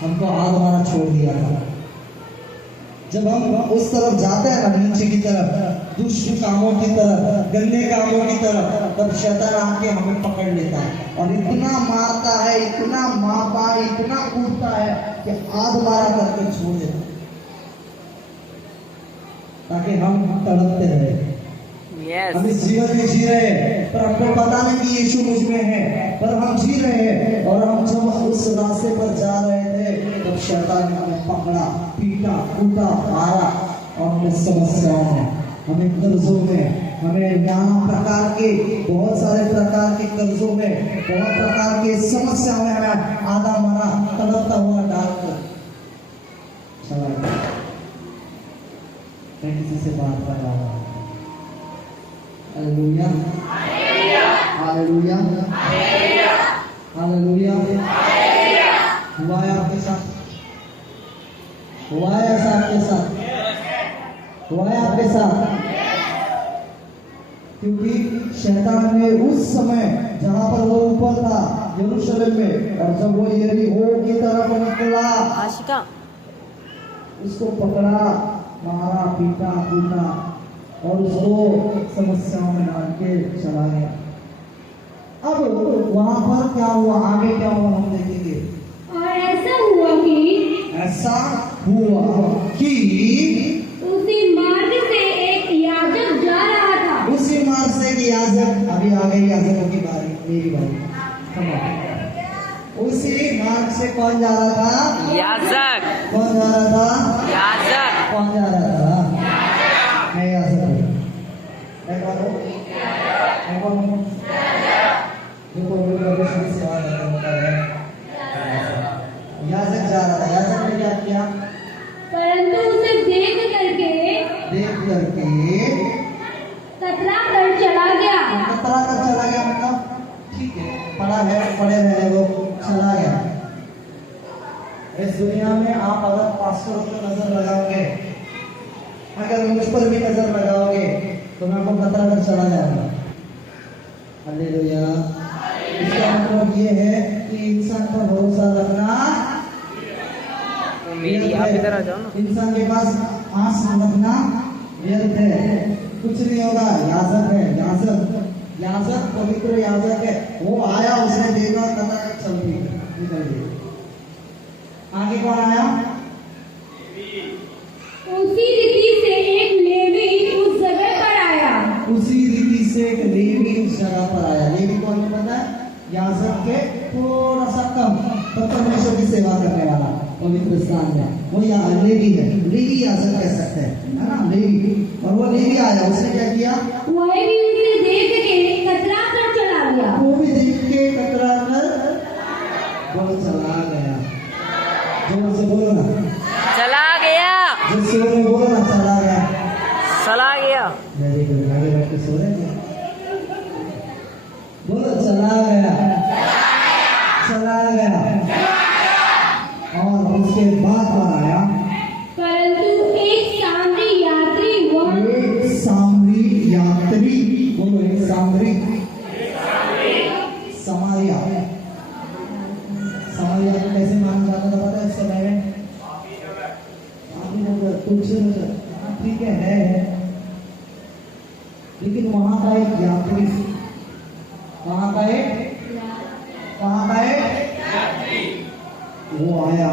हमको हाथ मारा छोड़ दिया था। जब हम उस तरफ जाते हैं ना, नीचे की तरफ, दुष्ट कामों की तरफ, गंदे कामों की तरफ, तब शैतान आके हमें पकड़ लेता है और इतना मारता है, इतना मारता है, इतना कूदता है कि आध मारा करके छोड़ देता है, ताकि हम तड़पते रहे। हम इस जीवन में जी रहे हैं, पर हमको पता नहीं कि यीशु मुझ में है, पर हम जी रहे हैं। और हम जब उस रास्ते पर जा रहे थे, तब शैतान ने हमें पकड़ा, पीटा, कूटा, मारा और हमें समस्याओं में, हमें कर्जों में, हमें नाना प्रकार के, बहुत सारे प्रकार के कर्जों में, बहुत प्रकार के समस्याओं में हमें आधा मारा, तड़पता हुआ डालकर चला गया। मैं किसी से बात कर रहा हूँ। Hallelujah, hallelujah, hallelujah. हुआ है आपके साथ? हुआ है ऐसा आपके साथ? हुआ है आपके साथ? क्योंकि शैतान ने उस समय जहां पर वो ऊपर था यरूशलेम में, और जब वो यरीहो की तरफ निकला, आशिका उसको पकड़ा, मारा, पीटा, कूटा और उसको समस्याओं में डाल के चला गया। अब वहां पर क्या हुआ, आगे क्या हुआ हम देखेंगे। और ऐसा हुआ कि उसी मार्ग से एक याजक जा रहा था। उसी मार्ग से एक याजक, अभी आ गई याजकों की बारी, मेरी बारी। उसी मार्ग से कौन जा रहा था? याजक। कौन जा रहा था? याजक। कौन जा रहा था? मैं याजक हूँ। याजक जा रहा था। याजक ने क्या किया? परंतु उसे देख करके कतरा कर चला गया। कतरा कर चला गया मतलब ठीक है, पड़ा है, पड़े रहे, वो चला गया। इस दुनिया में आप अगर पास्टर पर नजर लगाओगे, अगर मुझ पर भी नजर लगाओगे, तो मैं आपको कतरा कर चला जाऊंगा। हालेलुया। इसका मतलब ये है कि इंसान पर भरोसा रखना, मेरी आप इधर आ जाओ ना। इंसान के पास आस रखना व्यर्थ है, कुछ नहीं होगा। याजक है, याजक पवित्र याजक है। वो आया, उसने देखा, कतरा चल रही निकल गई। आगे कौन आया? उसी रीति से एक लेवी उस जगह पर आया। उसी रीति से एक लेवी उस जगह पर आया। लेवी कौन है पता है? याजक के थोड़ा सा कम, पर परमेश्वर की सेवा करने वाला पवित्र स्थान में, वो लेवी है। लेवी याजक कह सकते हैं, है ना, लेवी। और वो लेवी आया, उसने क्या किया? वह भी उसे देख के कतरा कर चला गया। वो भी देख के कतरा कर वो चला गया। जोर से बोलो ना, चला गया। जो जोर में बोलो ना, चला गया। चला गया। Very good. आगे बैठ के सो रहे थे, बोलो चला गया, चला गया। और उसके बाद कौन आया? परंतु एक सामरी यात्री एक सामरी यात्री, बोलो एक सामरी, समारिया। समारिया को कैसे माना जाता था पता है इस समय में? कुछ ठीक है, लेकिन वहां का एक यात्री, वहां का एक वो आया।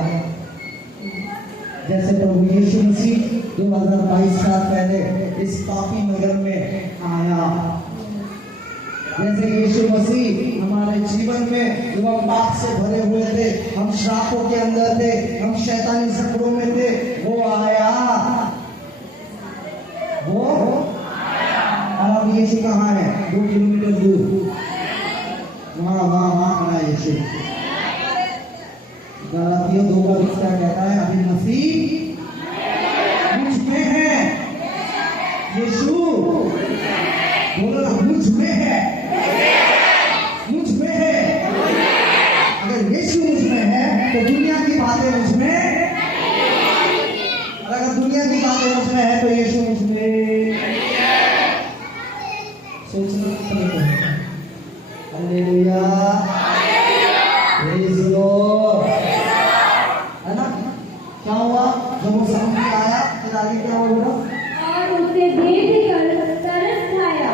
जैसे प्रभु यीशु मसीह 2022 साल पहले इस पापी नगर में आया, जैसे यीशु मसीह हमारे जीवन में जब हम पाप से भरे हुए थे, हम श्रापों के अंदर थे, हम शैतानी जकड़ों में थे, वो आया, वो यीशु कहाँ है? 2 किलोमीटर दूर। वहाँ वहाँ वहाँ खड़ा है यीशु। गलातियों 2:20 क्या कहता है? अभी मसीह मुझ में है। यीशु बोलो ना, मुझ में है, मुझ में है। अगर यीशु मुझ में है तो दुनिया की बातें मुझ में, और अगर दुनिया की बातें मुझ में है तो यीशु मुझ में। सोचना पड़ेगा। Hallelujah, praise the Lord. है ना? क्या हुआ जब वो सामने आया? फिर आगे क्या हुआ? और उसे देखकर तरस खाया।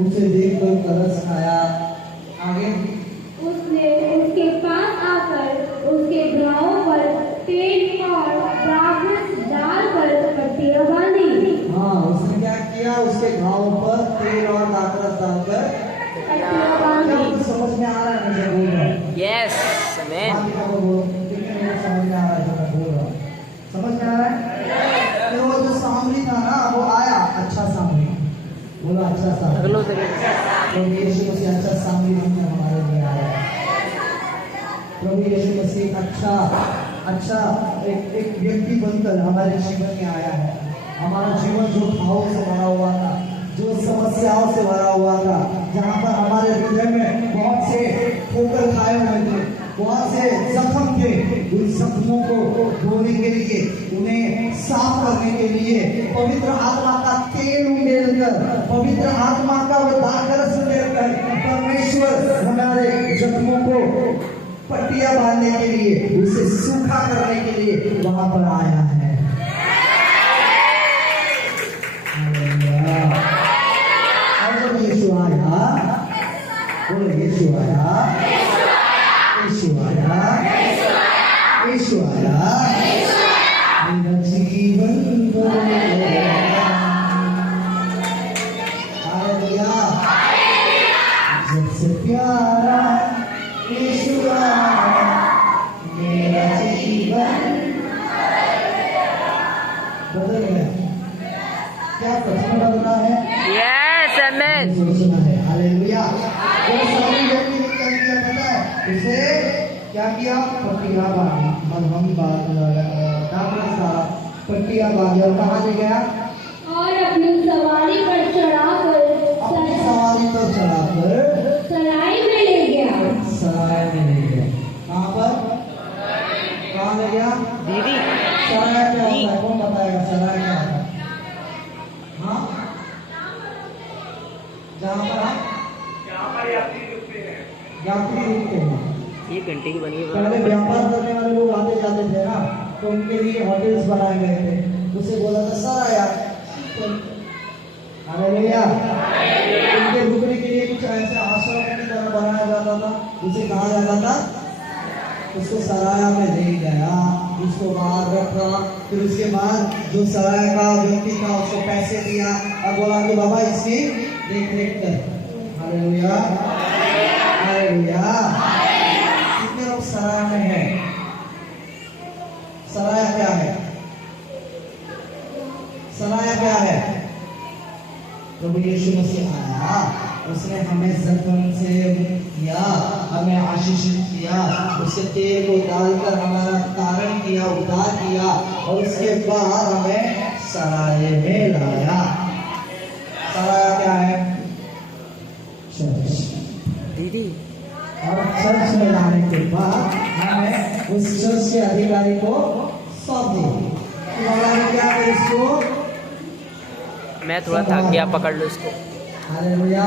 उसे देखकर तरस खाया। आगे उसने उसके पास आकर उसके घावों पर तेल और द्राक्षरस डालकर पट्टियां बांधी। हाँ, उसने क्या किया? उसके घावों पर तेल और द्राक्षरस डालकर पट्टियां क्या बांधी। कुछ समझ में आ रहा है? मुझे बोल रहा हूँ। Yes amen. बाकी का तो बोलो, लेकिन मुझे समझ में आ रहा है जो मैं बोल रहा हूँ। समझ में आ रहा है? तो वो जो सामरी था ना, वो आया अच्छा सामरी। बोलो अच्छा सामरी। अगलो से प्रभु यीशु मसीह अच्छा सामरी बनकर हमारे लिए आया। प्रभु यीशु मसीह अच्छा एक व्यक्ति बनकर हमारे जीवन में आया है। हमारा जीवन जो भावों से भरा हुआ था, जो समस्याओं से भरा हुआ था, जहाँ पर हमारे हृदय में बहुत से ठोकर खाए हुए थे, बहुत से जख्म थे, उन जख्मों को धोने के लिए, उन्हें साफ करने के लिए पवित्र आत्मा का तेल उंडेलकर, पवित्र आत्मा का वो दाखरस उंडेलकर परमेश्वर हमारे जख्मों को पट्टियां बांधने के लिए, उसे सूखा करने के लिए वहां पर आया है। और यीशु आया, बोलो यीशु आया, यीशु आया, यीशु आया, मेरा जीवन बदल गया। सबसे प्यारा यीशु आया, मेरा जीवन बदल गया। क्या प्रश्न बदला है? Yes amen. सुना है। हालेलुया। वो सारी व्यक्ति ने क्या किया पता है? उसे क्या किया? पट्टियां बांधी, मलहम दाखरस डाला, पट्टियां बांधी और कहाँ ले गया? और अपनी सवारी पर चढ़ाकर अपनी सवारी पर चढ़ाकर सराय में ले गया। सराय में ले गया। कहाँ पर? कहाँ ले गया? दीदी सराय क्या होता है? कौन बताएगा सराय क्या होता है? हाँ, जहाँ पर यात्री रुकते हैं। 1 घंटे की बनी है। पहले व्यापार करने वाले लोग आते जाते थे ना, तो उनके लिए होटल्स बनाए गए थे। उसे बोला था सराया। हालेलुया। उनके रुकने के लिए कुछ ऐसे आश्रम की तरह बनाया जाता था। उसे कहा जाता था, उसको सराया में ले गया, उसको बाहर रखा, फिर उसके बाद जो सराय का व्यक्ति था उसको पैसे दिया और बोला कि बाबा इसकी देख रेख कर। Hallelujah, hallelujah. कितने लोग सराय में है? सराय क्या है? सराय क्या है? प्रभु यीशु मसीह आया, उसने हमें जख्म से मुक्त किया, हमें आशीषित किया, उसके तेल को डालकर हमारा तारण किया, उद्धार किया और उसके बाद हमें सराय में लाया। सराय क्या है? चर्च। दीदी और चर्च में लाने के बाद हमें उस चर्च के अधिकारी को सौंप दिया। क्या है इसको? मैं थोड़ा थक गया, पकड़ लो इसको। हालेलुया।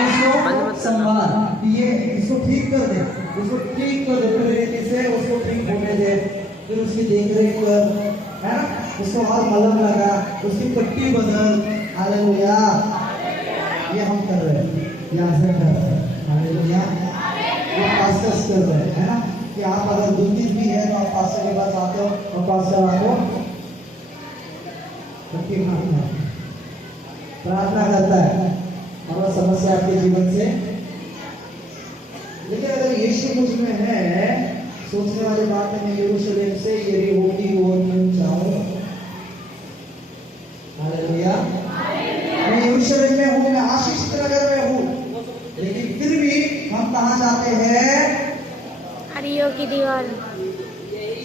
इसको संभाल, ये इसको ठीक कर दे, उसको ठीक कर दे, फिर से उसको ठीक होने दे, फिर उसकी देखरेख कर, है ना? उसको और मलहम लगा, उसकी पट्टी बदल। हालेलुया। ये हम कर रहे हैं, यहाँ से कर रहे हैं। हालेलुया। ये पास्टर्स कर रहे हैं, है ना? कि आप अगर दुखित भी है तो आप पास्टर के पास आते हो और पास्टर आपको पट्टी मारता है, प्रार्थना करता है और समस्या आपके जीवन से। लेकिन अगर यीशु मुझ में है, सोचने वाली बात है, मैं यरूशलेम से यरीहो की ओर क्यों जाऊं? हालेलुया। मैं यरूशलेम में हूँ, चाहते हैं? हरियो की दीवार।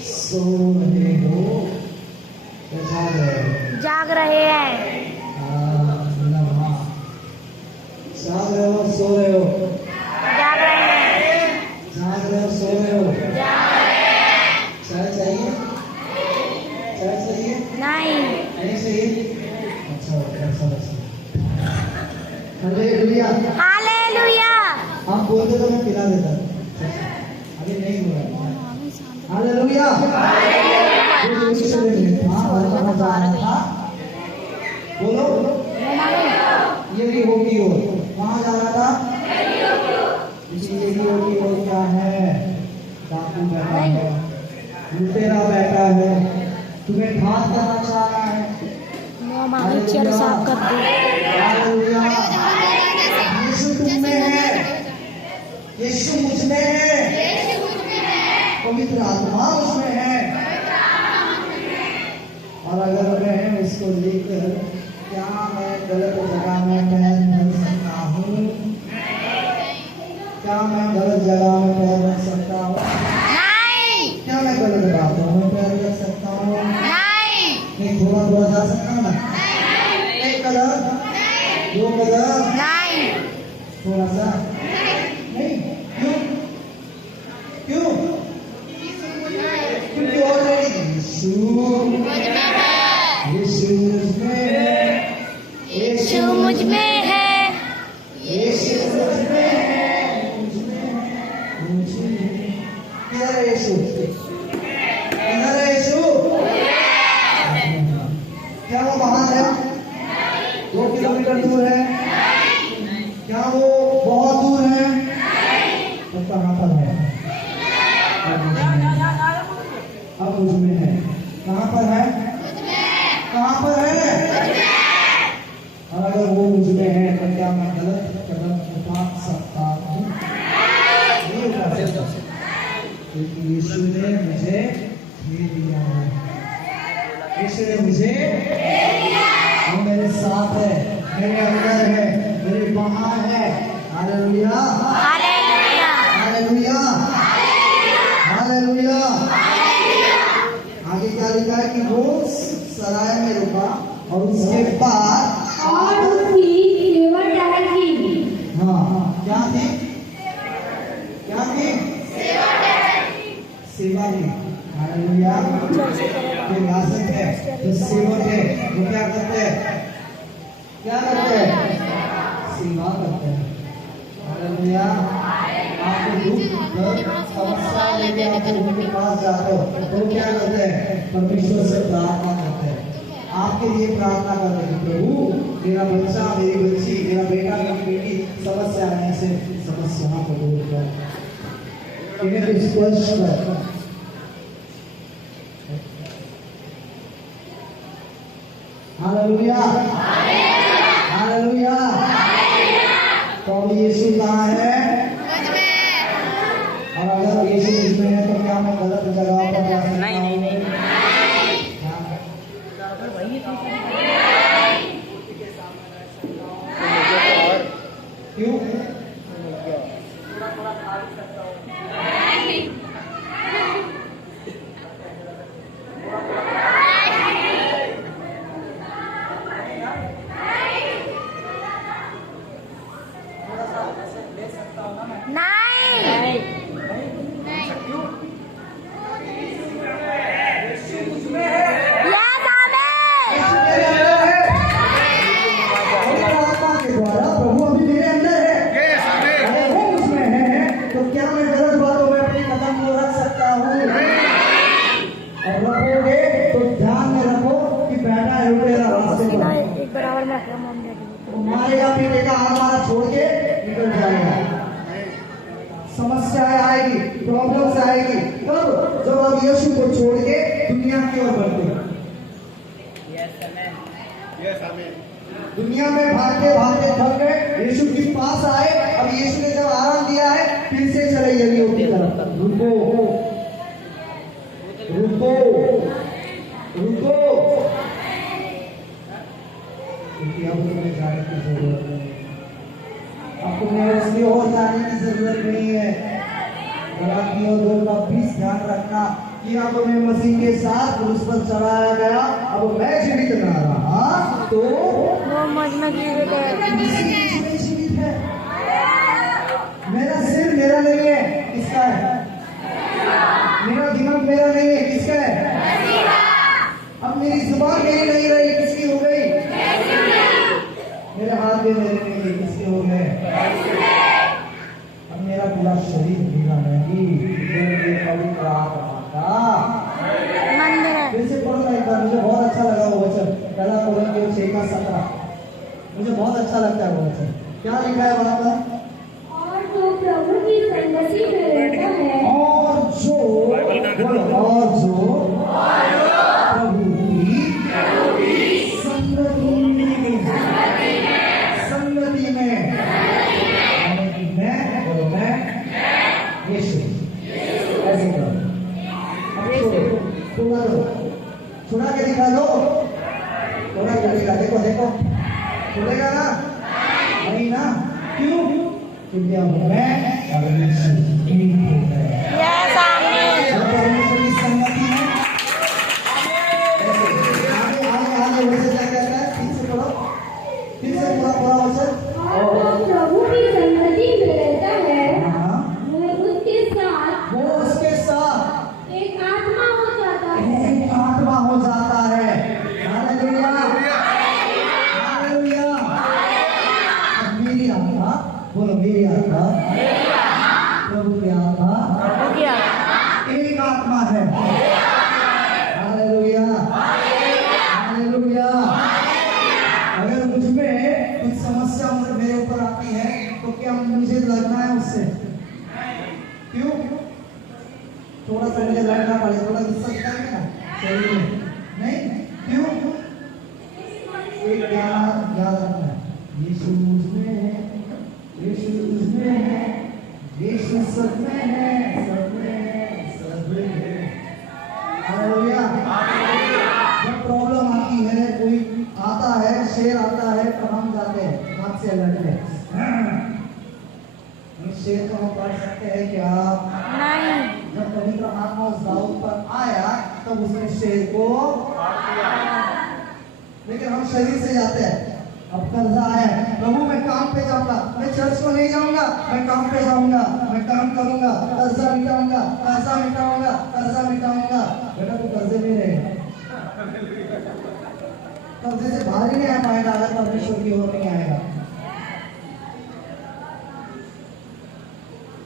सो रहे हो या जाग रहे हो? जाग रहे हैं। जाग रहे हो, सो रहे हो? जाग रहे हैं। जाग रहे हो, सो रहे हो? चाय चाहिए? चाय चाहिए? नहीं। नहीं चाहिए? अच्छा अच्छा अच्छा। हालेलुया। हालेलुया। आप बोलते तो मैं पिला देता। अभी नहीं हो रहा। हालेलुया। बोलो। ये भी होगी हो। कहाँ जा रहा था? इसी ये भी होगी हो क्या है? डाकू बैठा है, लुटेरा बैठा है, तुम्हें घात करना चाह रहा है। चल साफ कर दो। हालेलुया। यीशु तुम में है, यीशु मुझ में है, पवित्र आत्मा उसमें है। और अगर मैं इसको लेकर क्या मैं गलत जगह में पैर रख सकता हूँ? क्या मैं गलत जगह में पैर रख सकता हूँ? नहीं। क्या मैं गलत बातों में पैर रख सकता हूँ? नहीं। थोड़ा थोड़ा जा सकता हूँ ना? एक कदम, दो कदम, नहीं। थोड़ा सा नहीं। क्यों? क्यों? क्योंकि ऑलरेडी यीशु मुझ में है, यीशु मुझ में है। यीशु मुझ में है, किधर है यीशु? किधर है यीशु? क्या वो बाहर है? 2 किलोमीटर दूर है? क्या वो बहुत दूर है? तो कहाँ पर है? अब मुझ में है। कहाँ पर है? कहाँ पर है? और अगर वो मुझ में है तो क्या मैं गलत कदम उठा सकता हूँ? नहीं उठा सकता, क्योंकि यीशु ने मुझे दे दिया है। यीशु ने मुझे, वो मेरे साथ है, मेरे अंदर है, मेरे बाहर है। हालेलुया। हालेलुया। हालेलुया। हालेलुया। आगे क्या लिखा है कि वो सराय में रुका और उसके बाद और उसकी सेवा टहल की। हाँ क्या थी? क्या थी? सेवा की। हालेलुया। जो याजक है, जो सेवक है, वो क्या करते हैं? क्या करते हैं? सेवा करते हैं। हालेलुया। आपको दुख दर्द समस्या लेके आते हो, उनके पास जाते हो तो क्या करते हैं? परमेश्वर से प्रार्थना करते हैं, आपके लिए प्रार्थना करते हैं। प्रभु मेरा बच्चा, मेरी बच्ची, मेरा बेटा, मेरी बेटी समस्या है, ऐसे समस्याओं को दूर कर, इन्हें स्पर्श कर। हालेलुया। हालेलुया। तो अब यीशु कहाँ है? और अगर यीशु इसमें है तो क्या मैं गलत जगह पर जा सकता हूँ? नहीं नहीं नहीं। क्यों? नहीं। यस आमीन। आत्मा के द्वारा प्रभु अभी मेरे अंदर है। अगर वो उसमें है तो क्या मैं गलत बातों में अपने कदम को रख सकता हूँ? और रखोगे तो ध्यान में रखो कि बैठा है मेरा रास्ते पर, एक बराबर में मारेगा पीटेगा, हमारा छोड़ के निकल जाएगा। समस्याएं आएगी, प्रॉब्लम्स आएगी, कब? जब आप यीशु को छोड़ के दुनिया की ओर बढ़ते हो। दुनिया में भागते भागते थक गए, यीशु के पास आए। अब यीशु ने जब आराम दिया है, फिर से चले यरीहो की तरफ। रुको रुको रुको, क्योंकि अब तुम्हें जाने की जरूरत नहीं, अब तुम्हें उसकी ओर जाने की जरूरत जरूरत नहीं है। गलातियों 2:20 ध्यान रखना कि अब मैं मसीह के साथ क्रूस पर चढ़ाया गया, अब मैं जीवित ना रहा तो मसीह जीवित है। मेरा सिर मेरा नहीं है, किसका है? मेरा दिमाग मेरा नहीं है, किसका है? अब मेरी जुबान मेरी नहीं रही, किसकी हो गई? मेरे हाथ भी मेरे नहीं है, किसके हो गए? अब मेरा पूरा शरीर मेरा नहीं, पवित्र आत्मा का फिर से पढ़ना एक बार, मुझे बहुत अच्छा लगा वो वचन, पहला कोरिन्थियों 6:17, मुझे बहुत अच्छा लगता है वो वचन। क्या लिखा है वहां पर? और जो प्रभु की संगति में रहता है, और जो प्रभु की संगति में यानी कि मैं यीशु ऐसे करो। अब छोड़ो, छुड़ा के दिखा दो, थोड़ा के दिखा, देखो देखो छुड़ेगा ना? नहीं ना? क्यों? क्योंकि अब मैं और यीशु एक हो गए। जब परमेश्वर की संगति में आगे वैसे क्या कहता है? फिर से पढ़ो, फिर से पूरा वचन। और जो प्रभु की संगति में रहता है, हाँ, वो उसके साथ एक आत्मा हो जाता है। एक आत्मा हो जाता है। Hallelujah, hallelujah. अब मेरी आत्मा, बोलो मेरी आत्मा, प्रभु की आत्मा एक आत्मा है। Hallelujah, hallelujah. अगर मुझ में कुछ समस्या मेरे ऊपर आती है तो क्या मुझे लड़ना है उससे? क्यों? थोड़ा सा मुझे लड़ना पड़े, थोड़ा गुस्सा दिखाएंगे ना शरीर में, नहीं? क्यों? एक याद रखना है, यीशु उसमें है, यीशु उसमें है, यीशु सब में है, सब में है, सब में है। हालेलुया। जब प्रॉब्लम आती है, कोई आता है, शेर आता है, तो हम जाते हैं हाथ से लड़ने। इस शेर को हम पढ़ सकते हैं क्या? जब पवित्र आत्मा उस दाऊद पर आया तब उसने शेर को, लेकिन हम शरीर से जाते हैं। अब कर्जा आया, प्रभु मैं काम पे जाऊंगा, मैं चर्च को नहीं जाऊंगा, मैं काम पे जाऊंगा, मैं काम करूंगा, कर्जा मिटाऊंगा, कर्जा मिटाऊंगा, कर्जा मिटाऊंगा। बेटा तू कर्जे में रहेगा, कर्जे से बाहर ही नहीं आ पाएगा अगर परमेश्वर की ओर नहीं आएगा।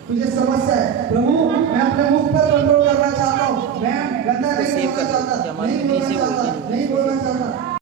तुझे समस्या है, प्रभु मैं अपने मुख पर कंट्रोल करना चाहता हूँ, मैं गंदा नहीं बोलना चाहता, नहीं बोलना चाहता, नहीं बोलना चाहता।